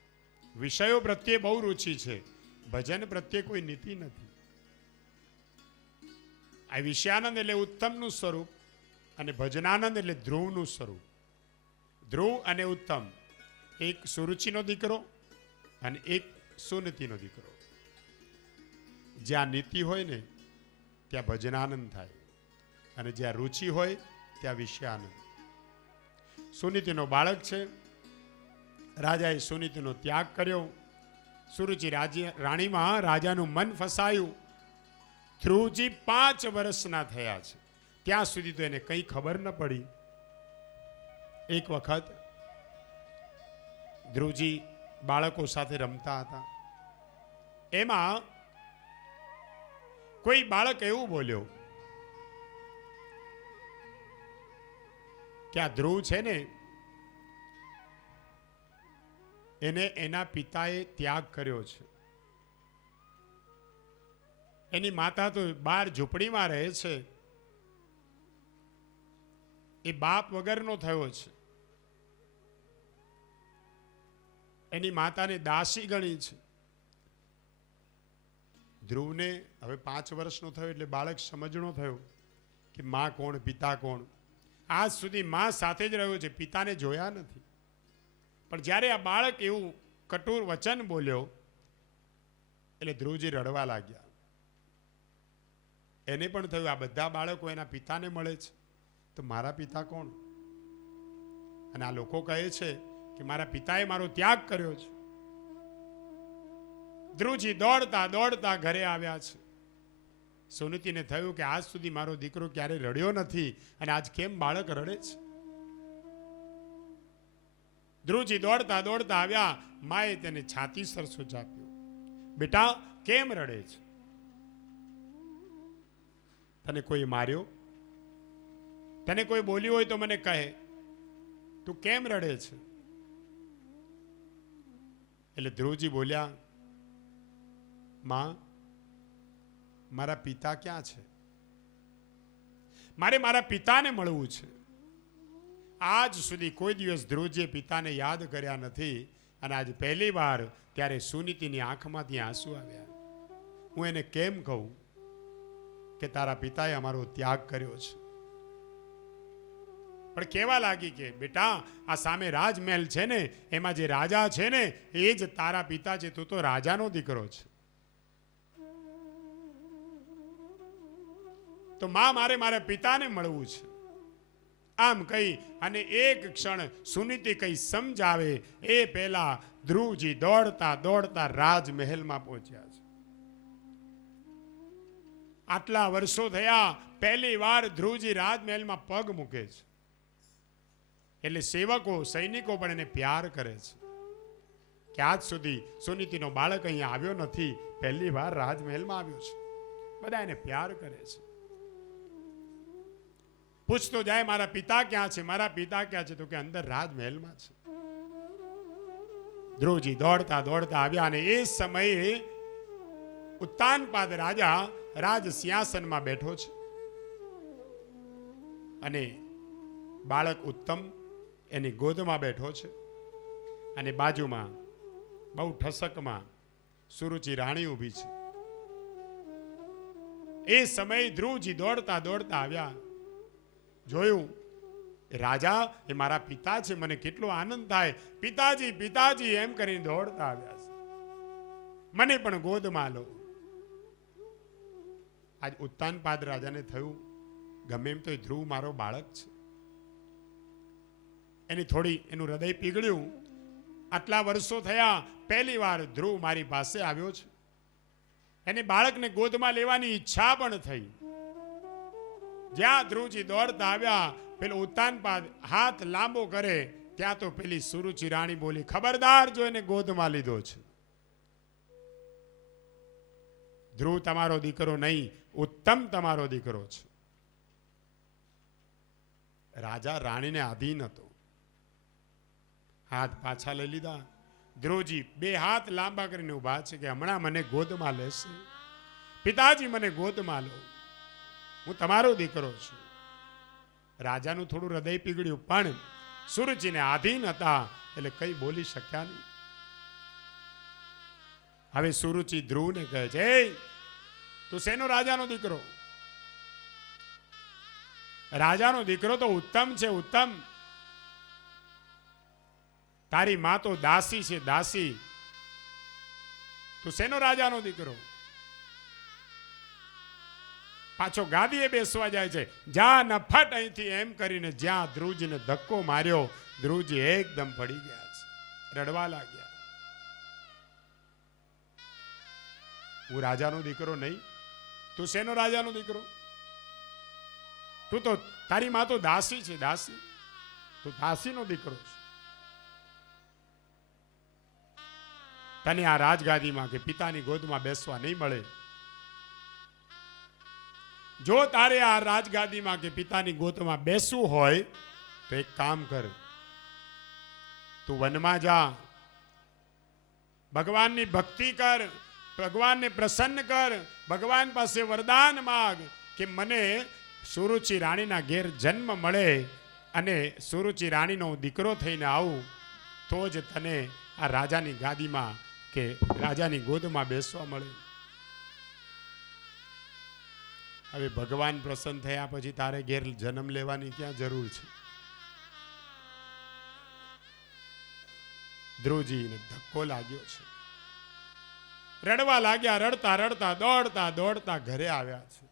વિષયો પ્રત્યે બહુ રુચિ છે, ભજન પ્રત્યે કોઈ નીતિ નથી. આ વિષયાનંદ એટલે ઉત્તમનું સ્વરૂપ, અને ભજનાનંદ એટલે ધ્રુવનું સ્વરૂપ. ધ્રુવ અને ઉત્તમ, એક સુરુચિનો દીકરો અને એક સુનીતિનો દીકરો. જ્યાં નીતિ હોય ને ત્યાં ભજનાનંદ થાય, અને જ્યાં રુચિ હોય ત્યાં વિષયાનંદ. સુનીતિનો બાળક છે. રાજાએ સુનીતિનો ત્યાગ કર્યો. સુરુચિ રાણીમાં રાજાનું મન ફસાયું, ધ્રુવજી 5 વર્ષના થયા છે ત્યાં સુધી તો એને કંઈ ખબર ન પડી. એક વખત ધ્રુવજી બાળકો સાથે રમતા હતા. એમાં કોઈ બાળક એવું બોલ્યો કે આ ધ્રુવ છે ને એને એના પિતાએ ત્યાગ કર્યો છે. એની માતા તો બહાર ઝૂંપડીમાં રહે છે. એ બાપ વગરનો થયો છે. એની માતાને દાસી ગણી છે. ધ્રુવને હવે 5 વર્ષનો થયો એટલે બાળક સમજણો થયો કે માં કોણ પિતા કોણ. આજ સુધી માં સાથે જ રહ્યો છે, પિતાને જોયા નથી. પણ જ્યારે આ બાળક એવું કટુર વચન બોલ્યો એટલે ધ્રુવજી રડવા લાગ્યા. એને પણ થયું આ બધા બાળકો એના પિતાને મળે છે તો મારા પિતા કોણ? અને આ લોકો કહે છે કે મારા પિતાએ મારો ત્યાગ કર્યો છે. ધ્રુવજી દોડતા દોડતા ઘરે આવ્યા છે. સુનીતિને થયું કે આજ સુધી મારો દીકરો ક્યારે રડ્યો નથી અને આજ કેમ બાળક રડે છે. ધ્રુવજી દોડતા દોડતા આવ્યા. માએ તેને છાતી સરસો ચાપ્યો. બેટા કેમ રડે છે? તને કોઈ માર્યો? તને કોઈ બોલ્યું હોય તો મને કહે. તું કેમ રડે છે? એટલે ધ્રુવજી બોલ્યા, માં મારા પિતા ક્યાં છે? મારે મારા પિતાને મળવું છે. આજ સુધી કોઈ દિવસ ધ્રુવજીએ પિતાને યાદ કર્યા નથી અને આજ પહેલી વાર ત્યારે સુનીતિની આંખમાંથી આંસુ આવ્યા. હું એને કેમ કહું કે તારા પિતાએ અમારો ત્યાગ કર્યો છે? પણ કહેવા લાગી કે બેટા આ સામે રાજમહેલ છે ને એમાં જે રાજા છે ને એ જ તારા પિતા છે. તું તો રાજાનો દીકરો છે. તો માં મારે મારા પિતાને મળવું છે. આમ કહી અને એક ક્ષણ સુનીતિ કઈ સમજાવે એ પહેલા ધ્રુવજી દોડતા દોડતા રાજમહેલમાં પહોંચ્યા છે. આટલા વર્ષો થયા પહેલી વાર ધ્રુવજી રાજમહેલમાં પગ મૂકે છે. એટલે સેવકો સૈનિકો પણ એને પ્યાર કરે છે કે આજ સુધી સુનીતિનો બાળક અહીંયા આવ્યો નથી, પહેલી વાર રાજમહેલમાં આવ્યો છે. બધા એને પ્યાર કરે છે. પૂછતો જાય મારા પિતા ક્યાં છે, મારા પિતા ક્યાં છે? તો કે અંદર રાજમહેલમાં છે. ધ્રુવજી દોડતા દોડતા આવ્યા અને એ સમયે ઉત્તાનપાદ રાજા રાજ સિંહાસનમાં બેઠો છે અને બાળક ઉત્તમ એની ગોદમાં બેઠો છે અને બાજુમાં બહુ ઠસકમાં સુરુચિ રાણી ઊભી છે. એ સમયે ધ્રુવજી દોડતા દોડતા આવ્યા. જોયું રાજા એ મારા પિતા છે, મને કેટલો આનંદ થાય. પિતાજી પિતાજી એમ કરીને દોડતા આવ્યા છે. મને પણ ગોદમાં લો. આજ ઉત્તાનપાદ રાજાને થયું ગમે એમ તો ધ્રુવ મારો બાળક છે. એની થોડી એનું હૃદય પીગળ્યું. આટલા વર્ષો થયા પહેલી વાર ધ્રુવ મારી પાસે આવ્યો છે. એને બાળકને ગોદમાં લેવાની ઈચ્છા પણ થઈ. જ્યાં ધ્રુવજી દોડતા આવ્યા પેલો ઉત્તાનપાદ હાથ લાંબો કરે ત્યાં તો પેલી સુરુચિ રાણી બોલી, ખબરદાર જો એને ગોદમાં લીધો છે. ધ્રુવ તમારો દીકરો નહીં, ઉત્તમ તમારો દીકરો છે. રાજા રાણીને આધીન હતો. હાથ પાછા લઈ લીધા. ધ્રુવજી 2 હાથ લાંબા કરીને ઉભા છે કે હમણાં મને ગોદમાં લેશે. પિતાજી મને ગોદમાં લો, હું તમારો દીકરો છું. રાજાનું થોડું હૃદય પીગળ્યું પણ સુરજીને આધીન હતા એટલે કઈ બોલી શક્યા નહીં. હવે સુરુચિ ધ્રુવને કહે છે, તું શેનો રાજાનો દીકરો? રાજાનો દીકરો તો ઉત્તમ છે. ઉત્તમ તારી માં તો દાસી છે, દાસી. તું શેનો રાજાનો દીકરો? પાછો ગાદીએ બેસવા જાય છે. જા ન ફટ અહીંથી એમ કરીને જ્યાં ધ્રુવજીને ધક્કો માર્યો ધ્રુવજી એકદમ પડી ગયા છે, રડવા લાગ્યા. હું રાજાનો દીકરો નહીં તું શેનો રાજાનો દીકરો? તું તો તારી માં તો દાસી છે, દાસી. તું દાસીનો દીકરો છે. તને આ રાજગાદીમાં કે પિતાની ગોદમાં બેસવા નહીં મળે. જો તારે આ રાજગાદીમાં કે પિતાની ગોદમાં બેસવું હોય તો એક કામ કર, તું વનમાં જા, ભગવાનની ભક્તિ કર, ભગવાનને પ્રસન્ન કર, ભગવાન પાસે વરદાન માગ કે મને સુરુચિ રાણીના ઘેર જન્મ મળે અને સુરુચિ રાણીનો દીકરો થઈને આવું તો જ તને આ રાજાની ગાદીમાં કે રાજાની ગોદમાં બેસવા મળે. હવે ભગવાન પ્રસન્ન થયા પછી તારે ઘેર જન્મ લેવાની ક્યાં જરૂર છે? ધ્રુવજીને ધક્કો લાગ્યો છે, રડવા લાગ્યા. રડતા રડતા દોડતા દોડતા ઘરે આવ્યા છે.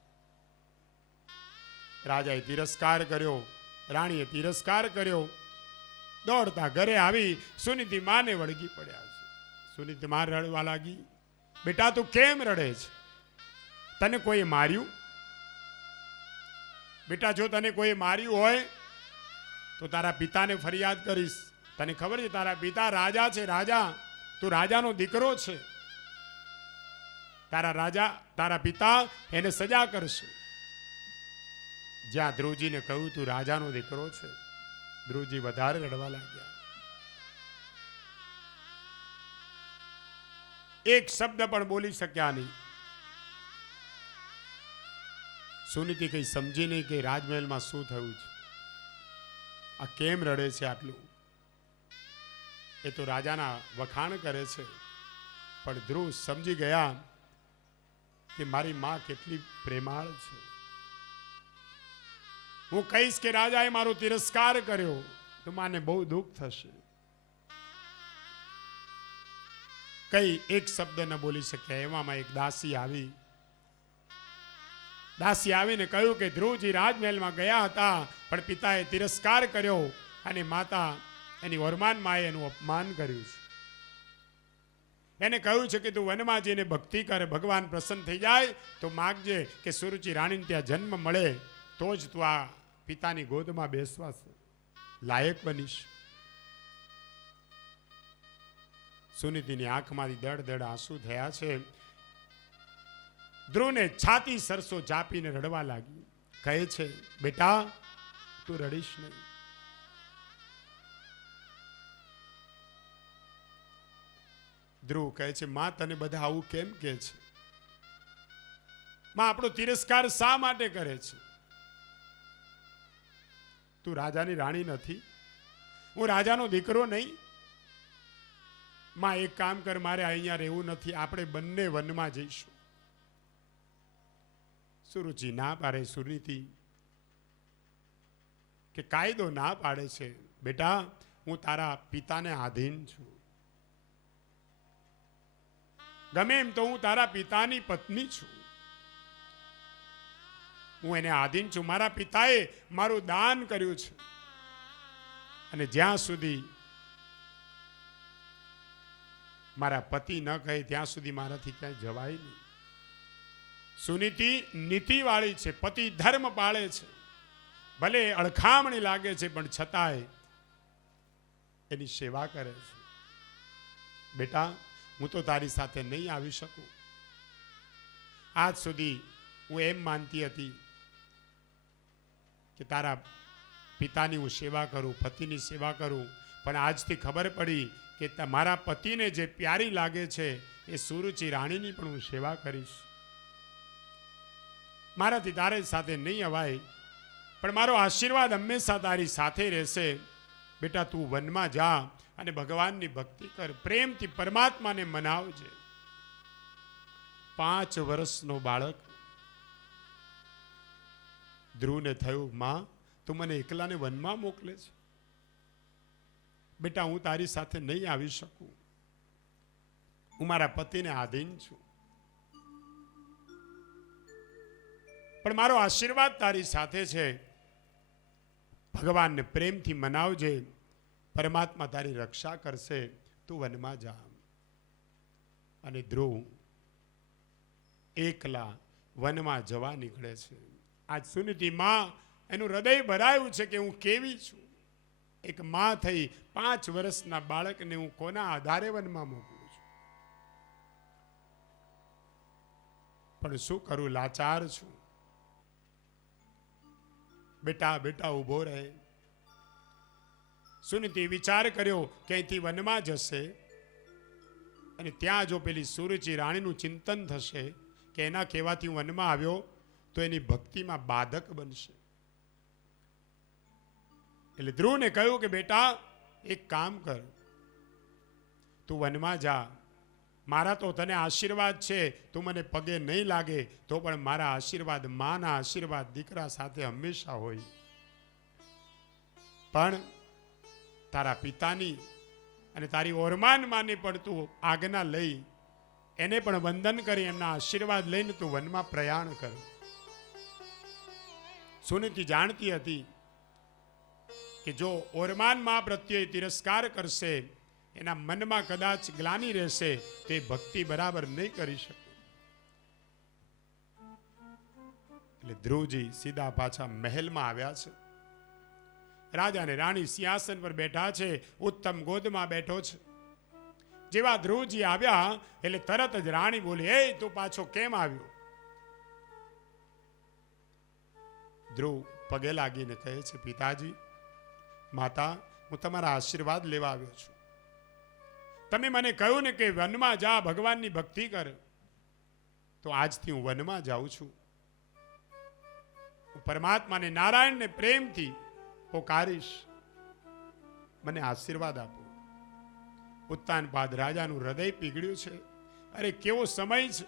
રાજાએ તિરસ્કાર કર્યો, રાણીએ તિરસ્કાર કર્યો. દોડતા ઘરે આવી સુનીતિ માને વળગી પડ્યા છે. સુનીતિ માં રડવા લાગી. બેટા તું કેમ રડે છે? તને કોઈ માર્યું? બેટા જો તને કોઈ માર્યું હોય તો તારા પિતાને ફરિયાદ કરીશ. તને ખબર છે તારા પિતા રાજા છે, રાજા. તું રાજાનો દીકરો છે. તારા પિતા એને સજા કરશે. જ્યાં ધ્રુવજીને કહ્યું તું રાજાનો દીકરો છે, ધ્રુવજી વધારે રડવા લાગ્યા. એક શબ્દ પણ બોલી શક્યા નહીં. સુનીતિ કઈ સમજી નહીં કે રાજમહેલમાં શું થયું છે, આ કેમ રડે છે આટલું. એ તો રાજાના વખાણ કરે છે. પણ ધ્રુવ સમજી ગયા કે મારી માં કેટલી પ્રેમાળ છે. હું કહીશ કે રાજાએ મારો તિરસ્કાર કર્યો તો માને બહુ દુઃખ થશે. કઈ એક શબ્દ ન બોલી શક્યા. એવામાં એક દાસી આવી. દાસી આવીને કહ્યું કે ધ્રુવજી રાજમહેલમાં ગયા હતા પણ પિતાએ તિરસ્કાર કર્યો અને માતા એની વરમાન માએ એનું અપમાન કર્યું છે. એને કહ્યું છે કે તું વનમાં જઈને ભક્તિ કરે, ભગવાન પ્રસન્ન થઈ જાય તો માગજે કે સુરુચિ રાણીને ત્યાં જન્મ મળે તો જ તું આ પિતાની ગોદમાં બેસવા લાયક બનીશ. સુનીતિની આંખમાંથી દડ દડ આંસુ થયા છે. ધ્રુવને છાતી સરસો ચાપીને રડવા લાગી. કહે છે બેટા તું રડીશ નહીં. ધ્રુવ કહે છે માં તને બધા આવું કેમ કહે છે? માં આપણો તિરસ્કાર શા માટે કરે છે? તું રાજાની રાણી નથી, હું રાજાનો દીકરો નહીં. માં એક કામ કર, મારે અહીંયા રહેવું નથી, આપણે બંને વનમાં જઈશું. સુરુચિ ના પાડે. સુનીતિ કે કાયદો ના પાડે છે. બેટા હું તારા પિતાને આધીન છું. ગમે એમ તો હું તારા પિતાની પત્ની છું. હું એને આધીન છું. મારા પિતાએ મારું દાન કર્યું છે અને જ્યાં સુધી મારા પતિ ન કહે ત્યાં સુધી મારાથી ક્યાંય જવાય નહીં. સુનીતિ નીતિવાળી છે, પતિ ધર્મ પાળે છે. ભલે અળખામણી લાગે છે પણ છતાંય એની સેવા કરે છે. બેટા હું તો તારી સાથે નહીં આવી શકું. આજ સુધી હું એમ માનતી હતી કે તારા પિતાની હું સેવા કરું, પતિની સેવા કરું, પણ આજથી ખબર પડી કે મારા પતિને જે પ્યારી લાગે છે એ સુરુચિ રાણીની પણ હું સેવા કરીશ. મારાથી તારે સાથે નહીં અવાય પણ મારો આશીર્વાદ હંમેશા તારી સાથે રહેશે. બેટા તું વનમાં જા અને ભગવાનની ભક્તિ કર, પ્રેમથી પરમાત્માને મનાવજે. 5 વર્ષનો બાળક ધ્રુવને થયું માં તું મને એકલાને વનમાં મોકલે છે? બેટા હું તારી સાથે નહીં આવી શકું. હું મારા પતિને આધીન છું પણ મારો આશીર્વાદ તારી સાથે છે. ભગવાનને પ્રેમથી મનાવજે, પરમાત્મા તારી રક્ષા કરશે. તું વનમાં જા. અને ધ્રુવ એકલા વનમાં જવા નીકળે છે. આજ સુનીતિ માં એનું હૃદય ભરાયું છે કે હું કેવી છું. એક માં થઈ 5 વર્ષના બાળકને હું કોના આધારે વનમાં મોકલું છું? પણ શું કરું, લાચાર છું. બેટા બેટા ઊભો રહે. સુનીતિ વિચાર કર્યો કે અહીંથી વનમાં જશે અને ત્યાં જો પેલી સુરુચિ રાણીનું ચિંતન થશે કે એના કહેવાથી હું વનમાં આવ્યો તો એની ભક્તિમાં બાધક બનશે. એટલે ધ્રુવને કહ્યું કે બેટા એક કામ કર, તું વનમાં જા. મારા તો તને આશીર્વાદ છે, તું મને પગે નહીં લાગે તો પણ મારા આશીર્વાદ, માના આશીર્વાદ દીકરા સાથે હંમેશા હોય. પણ તારા પિતાની અને તારી ઓરમાન માની પણ તું આજ્ઞા લઈ એને પણ વંદન કરી એમના આશીર્વાદ લઈને તું વનમાં પ્રયાણ કર. સુનીતિ જાણતી હતી કે જો ઓરમાન માં પ્રત્યે તિરસ્કાર કરશે, એના મનમાં કદાચ ગ્લાનિ રહેશે, તે ભક્તિ બરાબર નહીં કરી શકે. એટલે ધ્રુવજી સીધા પાછા મહેલમાં આવ્યા છે. રાજા અને રાણી સિંહાસન પર બેઠા છે, ઉત્તમ ગોદમાં બેઠો છે. જેવા ધ્રુવજી આવ્યા એટલે તરત જ રાણી બોલી, એ તું પાછો કેમ આવ્યો? ધ્રુવ પગે લાગીને કહે છે, પિતાજી, માતા, હું તમારા આશીર્વાદ લેવા આવ્યો છું. તમે મને કહ્યું ને કે વનમાં જા, ભગવાનની ભક્તિ કર, તો આજથી હું વનમાં જાઉં છું. હું પરમાત્માને, નારાયણને પ્રેમથી પોકારીશ, મને આશીર્વાદ આપો. ઉત્તાનપાદ રાજાનું હૃદય પીગળ્યું છે. અરે કેવો સમય છે,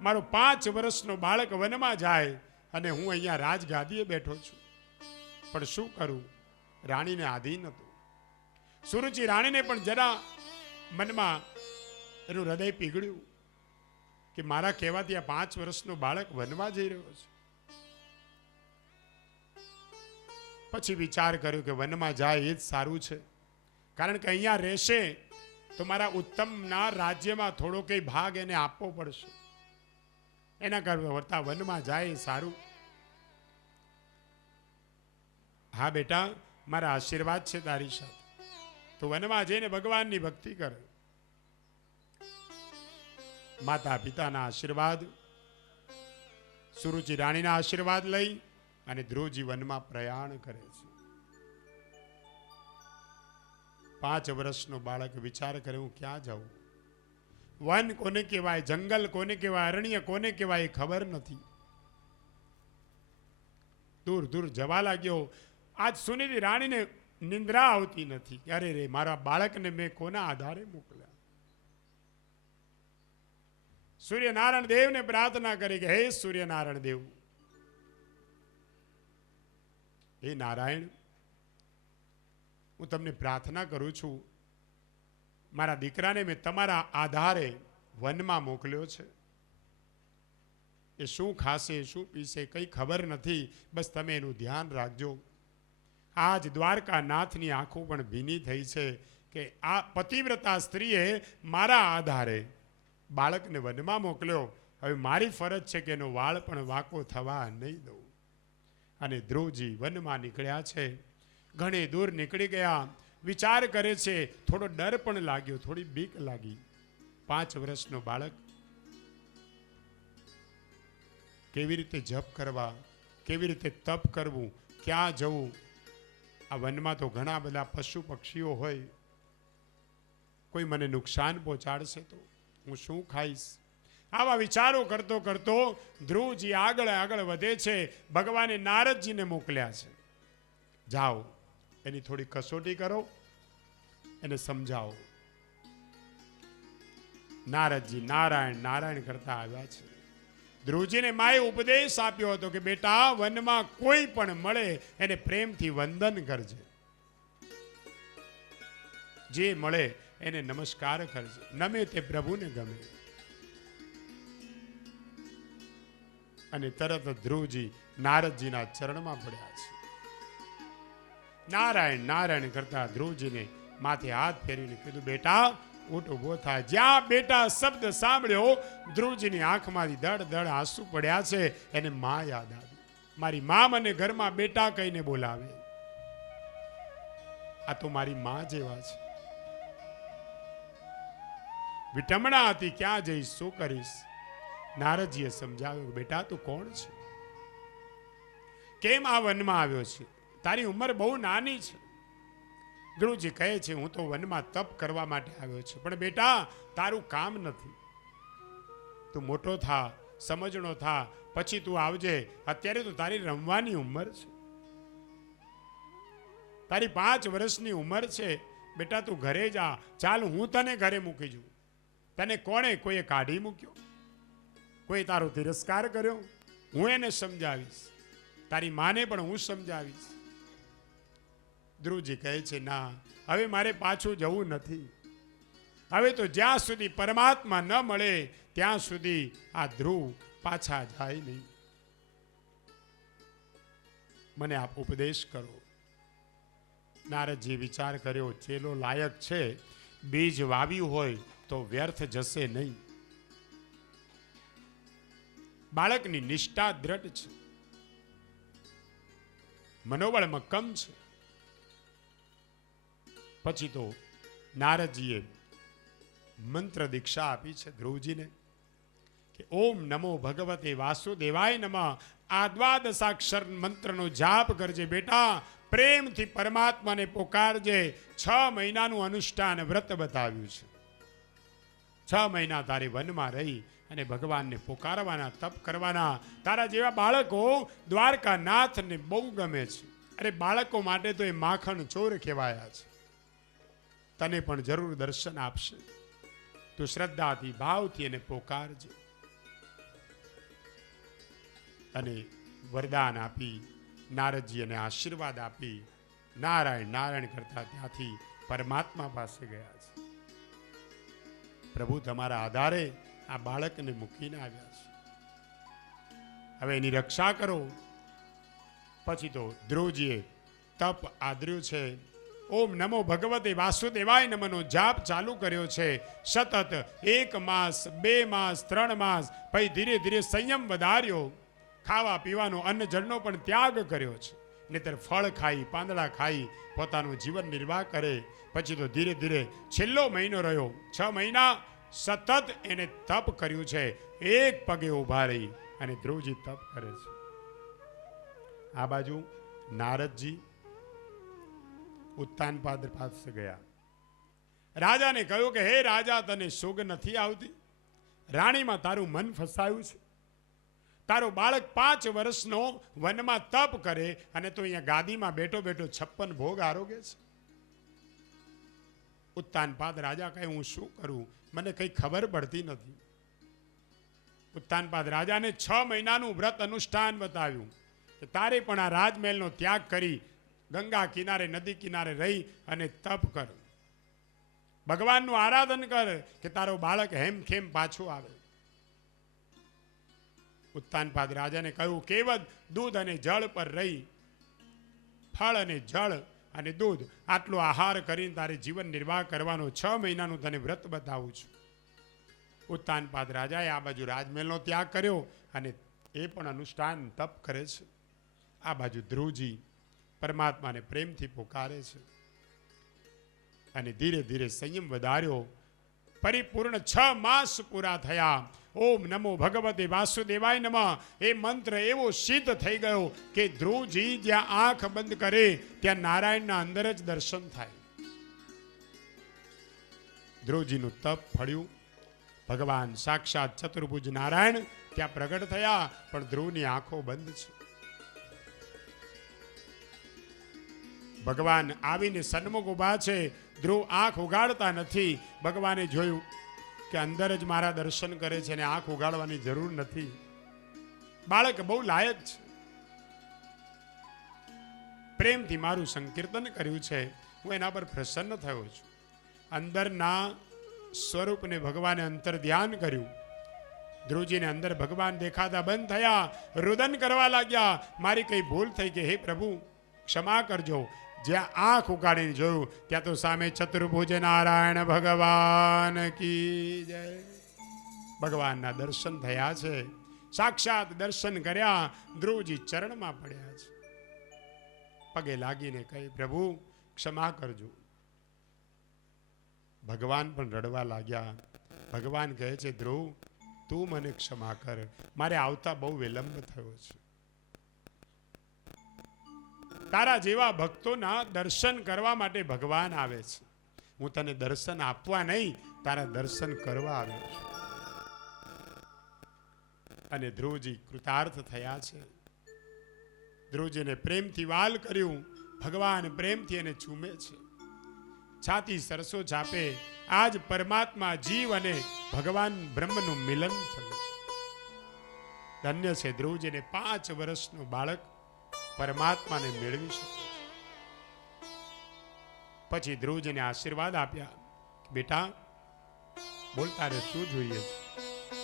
મારો 5 વર્ષનો બાળક વનમાં જાય અને હું અહીંયા રાજગાદીએ બેઠો છું. પણ શું કરું, રાણીને આધીન હતો. સુરુચિ રાણીને પણ જરા મનમાં એનું હૃદય પીગળ્યું કે મારા કહેવાથી આ 5 વર્ષનો બાળક વનમાં જઈ રહ્યો છે. પછી વિચાર કર્યો કે વનમાં જાય એ જ સારું છે, કારણ કે અહીંયા રહેશે તો મારા ઉત્તમના રાજ્યમાં થોડો કઈ ભાગ એને આપવો પડશે. એના કરતા વનમાં જાય એ સારું. હા બેટા, મારા આશીર્વાદ છે તારી સાથે, તો વનમાં જઈને ભગવાનની ભક્તિ કર. માતા પિતાના આશીર્વાદ, સુરુચિ રાણીના આશીર્વાદ લઈ અને ધ્રુવજી વનમાં પ્રયાણ કરે છે. 5 વર્ષનો બાળક વિચાર કરે, હું ક્યાં જાઉં? વન કોને કહેવાય, જંગલ કોને કહેવાય, અરણ્ય કોને કહેવાય એ ખબર નથી. દૂર દૂર જવા લાગ્યો. આજ સુનીતિ રાણીને નિંદ્રા આવતી નથી. અરે રે, મારા બાળકને મેં કોના આધારે મોકલ્યા? સૂર્યનારાયણ દેવને પ્રાર્થના કરી કે હે સૂર્યનારાયણ દેવ, હે નારાયણ, હું તમને પ્રાર્થના કરું છું, મારા દીકરાને મેં તમારા આધારે વનમાં મોકલ્યો છે. એ શું ખાશે, શું પીશે, કંઈ ખબર નથી. બસ તમે એનું ધ્યાન રાખજો. આજ દ્વારકા નાથની આંખો પણ ભીની થઈ છે કે આ પતિવ્રતા સ્ત્રીએ મારા આધારે બાળકને વનમાં મોકલ્યો. હવે મારી ફરજ છે કે એનો વાળ પણ વાંકો થવા નહીં દઉં. અને ધ્રુવજી વનમાં નીકળ્યા છે. ઘણી દૂર નીકળી ગયા. વિચાર કરે છે, થોડો ડર પણ લાગ્યો, થોડી બીક લાગી. 5 વર્ષનો બાળક, કેવી રીતે જપ કરવા, કેવી રીતે તપ કરવું, ક્યાં જવું? આ વનમાં તો ઘણા બધા પશુ પક્ષીઓ હોય, કોઈ મને નુકસાન પહોંચાડશે તો હું શું ખાઈશ? આવા વિચારો કરતો કરતો ધ્રુવજી આગળ આગળ વધે છે. ભગવાને નારદજીને મોકલ્યા છે, જાઓ એની થોડી કસોટી કરો, એને સમજાવો. નારદજી નારાયણ નારાયણ કરતા આવ્યા છે. ધ્રુવજીને માએ ઉપદેશ આપ્યો હતો કે બેટા, વનમાં કોઈ પણ મળે એને પ્રેમથી વંદન કરજે, જે મળે એને નમસ્કાર કરજે, નમે તે પ્રભુને ગમે. અને તરત ધ્રુવજી નારદજીના ચરણમાં પડ્યા છે. નારાયણ નારાયણ કરતા ધ્રુવજીને માથે હાથ ફેરીને કીધું, બેટા ઊઠ ઊભો થાય. જ્યાં બેટા શબ્દ સાંભળ્યો ધ્રુવજીની આંખમાંથી દડ દડ આંસુ પડ્યા છે. એને માં યાદ આવી. મારી માં મને ઘરમાં બેટા કહીને બોલાવે. આ તો મારી માં જેવા છે. વિટમણા હતી, ક્યાં જઈશ, શું કરીશ? નારદજીએ સમજાવ્યું, બેટા તું કોણ છે? કેમ આ વનમાં આવ્યો છે? તારી ઉંમર બહુ નાની છે. ધ્રુવજી કહે છે, હું તો વનમાં તપ કરવા માટે આવ્યો છું. પણ બેટા તારું કામ નથી. તું મોટો થા, સમજણો થા, પછી તું આવજે. અત્યારે તો તારી રમવાની ઉંમર છે. તારી 5 વર્ષની ઉંમર છે. બેટા તું ઘરે જા. ચાલ હું તને ઘરે મૂકી જઉં. તને કોણે કોઈએ કાઢી મૂક્યો? કોઈ તારો તિરસ્કાર કર્યો? હું એને સમજાવીશ. તારી માને પણ હું સમજાવીશ. ધ્રુવજી કહે છે, ના, હવે મારે પાછું જવું નથી. હવે તો જ્યાં સુધી પરમાત્મા ન મળે ત્યાં સુધી આ ધ્રુવ પાછા જાય નહીં. મને આપ ઉપદેશ કરો. નારદજી વિચાર કર્યો, ચેલો લાયક છે. બીજ વાવ્યું હોય તો વ્યર્થ જશે નહીં. બાળકની નિષ્ઠા દ્રઢ છે, મનોબળ મક્કમ છે. પછી તો નારદજીએ મંત્ર દીક્ષા આપી છે ધ્રુવજીને કે ઓમ નમો ભગવતે વાસુદેવાય નમઃ. આ દ્વાદશાક્ષર મંત્રનો જાપ કરજે બેટા. પ્રેમથી પરમાત્માને પોકારજે. 6 મહિનાનું અનુષ્ઠાન વ્રત બતાવ્યું છે. 6 મહિના તારે વનમાં રહી અને ભગવાનને પોકારવાના, તપ કરવાના. તારા જેવા બાળકો દ્વારકાનાથને બહુ ગમે છે. અરે બાળકો માટે તો એ માખણ ચોર કહેવાયા છે. તને પણ જરૂર દર્શન આપશે. તું શ્રદ્ધાથી, ભાવથી એને પોકારજે. અને વરદાન આપી નારદજી એને આશીર્વાદ આપી નારાયણ નારાયણ કરતા ત્યાંથી પરમાત્મા પાસે ગયા છે. પ્રભુ તમારા આધારે આ બાળકને મૂકીને આવ્યા છે. હવે એની રક્ષા કરો. પછી તો ધ્રુવજીએ તપ આદર્યું છે. ઓમ નમો ભગવતે વાસુદેવાય નમઃનો જાપ ચાલુ કર્યો છે. સતત 1 માસ, 2 માસ, 3 માસ, પછી ધીરે ધીરે સંયમ વધાર્યો. ખાવા પીવાનો, અન્ન જળનો પણ ત્યાગ કર્યો છે. નહીતર ફળ ખાઈ, પાંદડા ખાઈ પોતાનું જીવન નિર્વાહ કરે. પછી તો ધીરે ધીરે છેલ્લો મહિનો રહ્યો. 6 મહિના સતત એને તપ કર્યું છે. એક પગે ઊભા રહી અને ધ્રુવજી તપ કરે છે. આ બાજુ નારદજી ઉત્તાનપાદ પાસે ગયા. રાજાને કહ્યું કે હે રાજા, તને સોગ નથી આવતી? રાણીમાં તારું મન ફસાયું છે. તારો બાળક 5 વર્ષનો વનમાં તપ કરે અને તો અહીંયા ગાદીમાં બેઠો બેઠો 56 ભોગ આરોગે છે. ઉત્તાનપાદ રાજા કહે, હું શું કરું? મને કઈ ખબર પડતી નથી. ઉત્તાનપાદ રાજાને 6 મહિનાનું વ્રત અનુષ્ઠાન બતાવ્યું કે તારે પણ આ રાજમહેલનો ત્યાગ કરી ગંગા કિનારે, નદી કિનારે રહી અને તપ કર. ભગવાનનું આરાધન કર કે તારો બાળક હેમખેમ પાછું આવે. ઉત્તાનપાદ રાજાને કહ્યું, કેવળ દૂધ અને જળ પર રહી, ફળ અને જળ અને દૂધ આટલો આહાર કરીને તારે જીવન નિર્વાહ કરવાનો. 6 મહિનાનું તને વ્રત બતાવું છું. ઉત્તાનપાદ રાજાએ આ બાજુ રાજમહેલનો ત્યાગ કર્યો અને એ પણ અનુષ્ઠાન તપ કરે છે. આ બાજુ ધ્રુવજી પરમાત્માને પ્રેમથી પોકારે છે અને ધીરે ધીરે સંયમ વધાર્યો. પરિપૂર્ણ 6 માસ પૂરા થયા. ઓમ નમો ભગવતે વાસુદેવાય નમઃ એ મંત્ર એવો સિદ્ધ થઈ ગયો કે ધ્રુવજી જ્યાં આંખ બંધ કરે ત્યાં નારાયણના અંદર જ દર્શન થાય. ધ્રુવજીનું તપ ફળ્યું. ભગવાન સાક્ષાત ચતુર્ભુજ નારાયણ ત્યાં પ્રગટ થયા, પણ ધ્રુવની આંખો બંધ છે. ભગવાન આવીને સન્મુખ ઉભા છે. ધ્રુવ આંખ ઉગાડતા નથી. ભગવાને જોયું કે અંદર જ મારા દર્શન કરે છે અને આંખ ઉગાડવાની જરૂર નથી. બાળક બહુ લાયક છે, પ્રેમથી મારું સંકીર્તન કર્યું છે, હું એના પર પ્રસન્ન થયો છું. અંદરના સ્વરૂપને ભગવાને અંતર ધ્યાન કર્યું. ધ્રુવજીને અંદર ભગવાન દેખાતા બંધ થયા. રુદન કરવા લાગ્યા, મારી કઈ ભૂલ થઈ કે હે પ્રભુ ક્ષમા કરજો. જ્યાં આંખ ઉગાડીને જોયું ત્યાં તો સામે ચતુર્ભુજ નારાયણ ભગવાન કી જય. ભગવાનના દર્શન થયા છે, સાક્ષાત દર્શન કર્યા. ધ્રુવજી ચરણમાં પડ્યા છે, પગે લાગીને કહે પ્રભુ ક્ષમા કરજો. ભગવાન પણ રડવા લાગ્યા. ભગવાન કહે છે ધ્રુવ તું મને ક્ષમા કર, મારે આવતા બહુ વિલંબ થયો છે. તારા જેવા ભક્તોના દર્શન કરવા માટે ભગવાન આવે છે. હું તને દર્શન આપવા નહીં, તારા દર્શન કરવા આવ્યો છું. અને ધ્રુવજી કૃતાર્થ થયા છે. ધ્રુવજીને પ્રેમથી વાલ કર્યું. ભગવાન પ્રેમથી એને ચૂમે છે, છાતી સરસો છાપે. આજ પરમાત્મા જીવ અને ભગવાન બ્રહ્મનું મિલન થયું છે. ધન્ય છે ધ્રુવજીને 5 વર્ષનું બાળક પરમાત્માને મેળવી શકે. પછી ધ્રુવજીને આશીર્વાદ આપ્યા, બેટા બોલ તારે શું જોઈએ છે?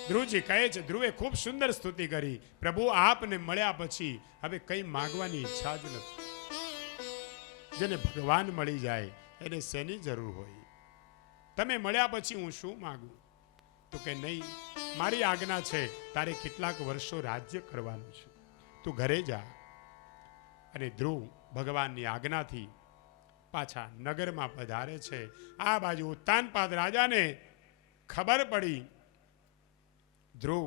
ધ્રુવજી કહે છે, ધ્રુવે ખૂબ સુંદર સ્તુતિ કરી. પ્રભુ આપને મળ્યા પછી હવે કંઈ માંગવાની ઈચ્છા જ નથી. જેને ભગવાન મળી જાય એને શેની જરૂર હોય? તમે મળ્યા પછી હું શું માંગુ? તો કે નહીં, મારી આજ્ઞા છે તારે કેટલાક વર્ષો રાજ્ય કરવાનું છે, તું ઘરે જા. અને ધ્રુવ ભગવાનની આજ્ઞાથી પાછા નગરમાં પધારે છે. આ બાજુ ઉત્તાનપાદ રાજાને ખબર પડી. ધ્રુવ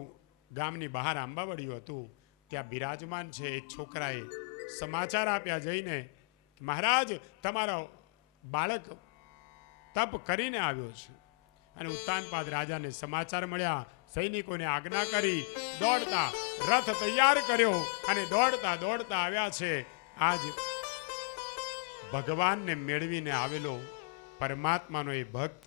ગામની બહાર આંબાવડિયું હતું, ત્યાં બિરાજમાન છે. એક છોકરાએ સમાચાર આપ્યા જઈને, મહારાજ તમારો બાળક તપ કરીને આવ્યો છે. અને ઉત્તાનપાદ રાજાને સમાચાર મળ્યા. સૈનિકોને આજ્ઞા કરી, દોડતા રથ તૈયાર કર્યો અને દોડતા દોડતા આવ્યા છે. આજ ભગવાનને મેળવીને આવેલો પરમાત્માનો એ ભક્ત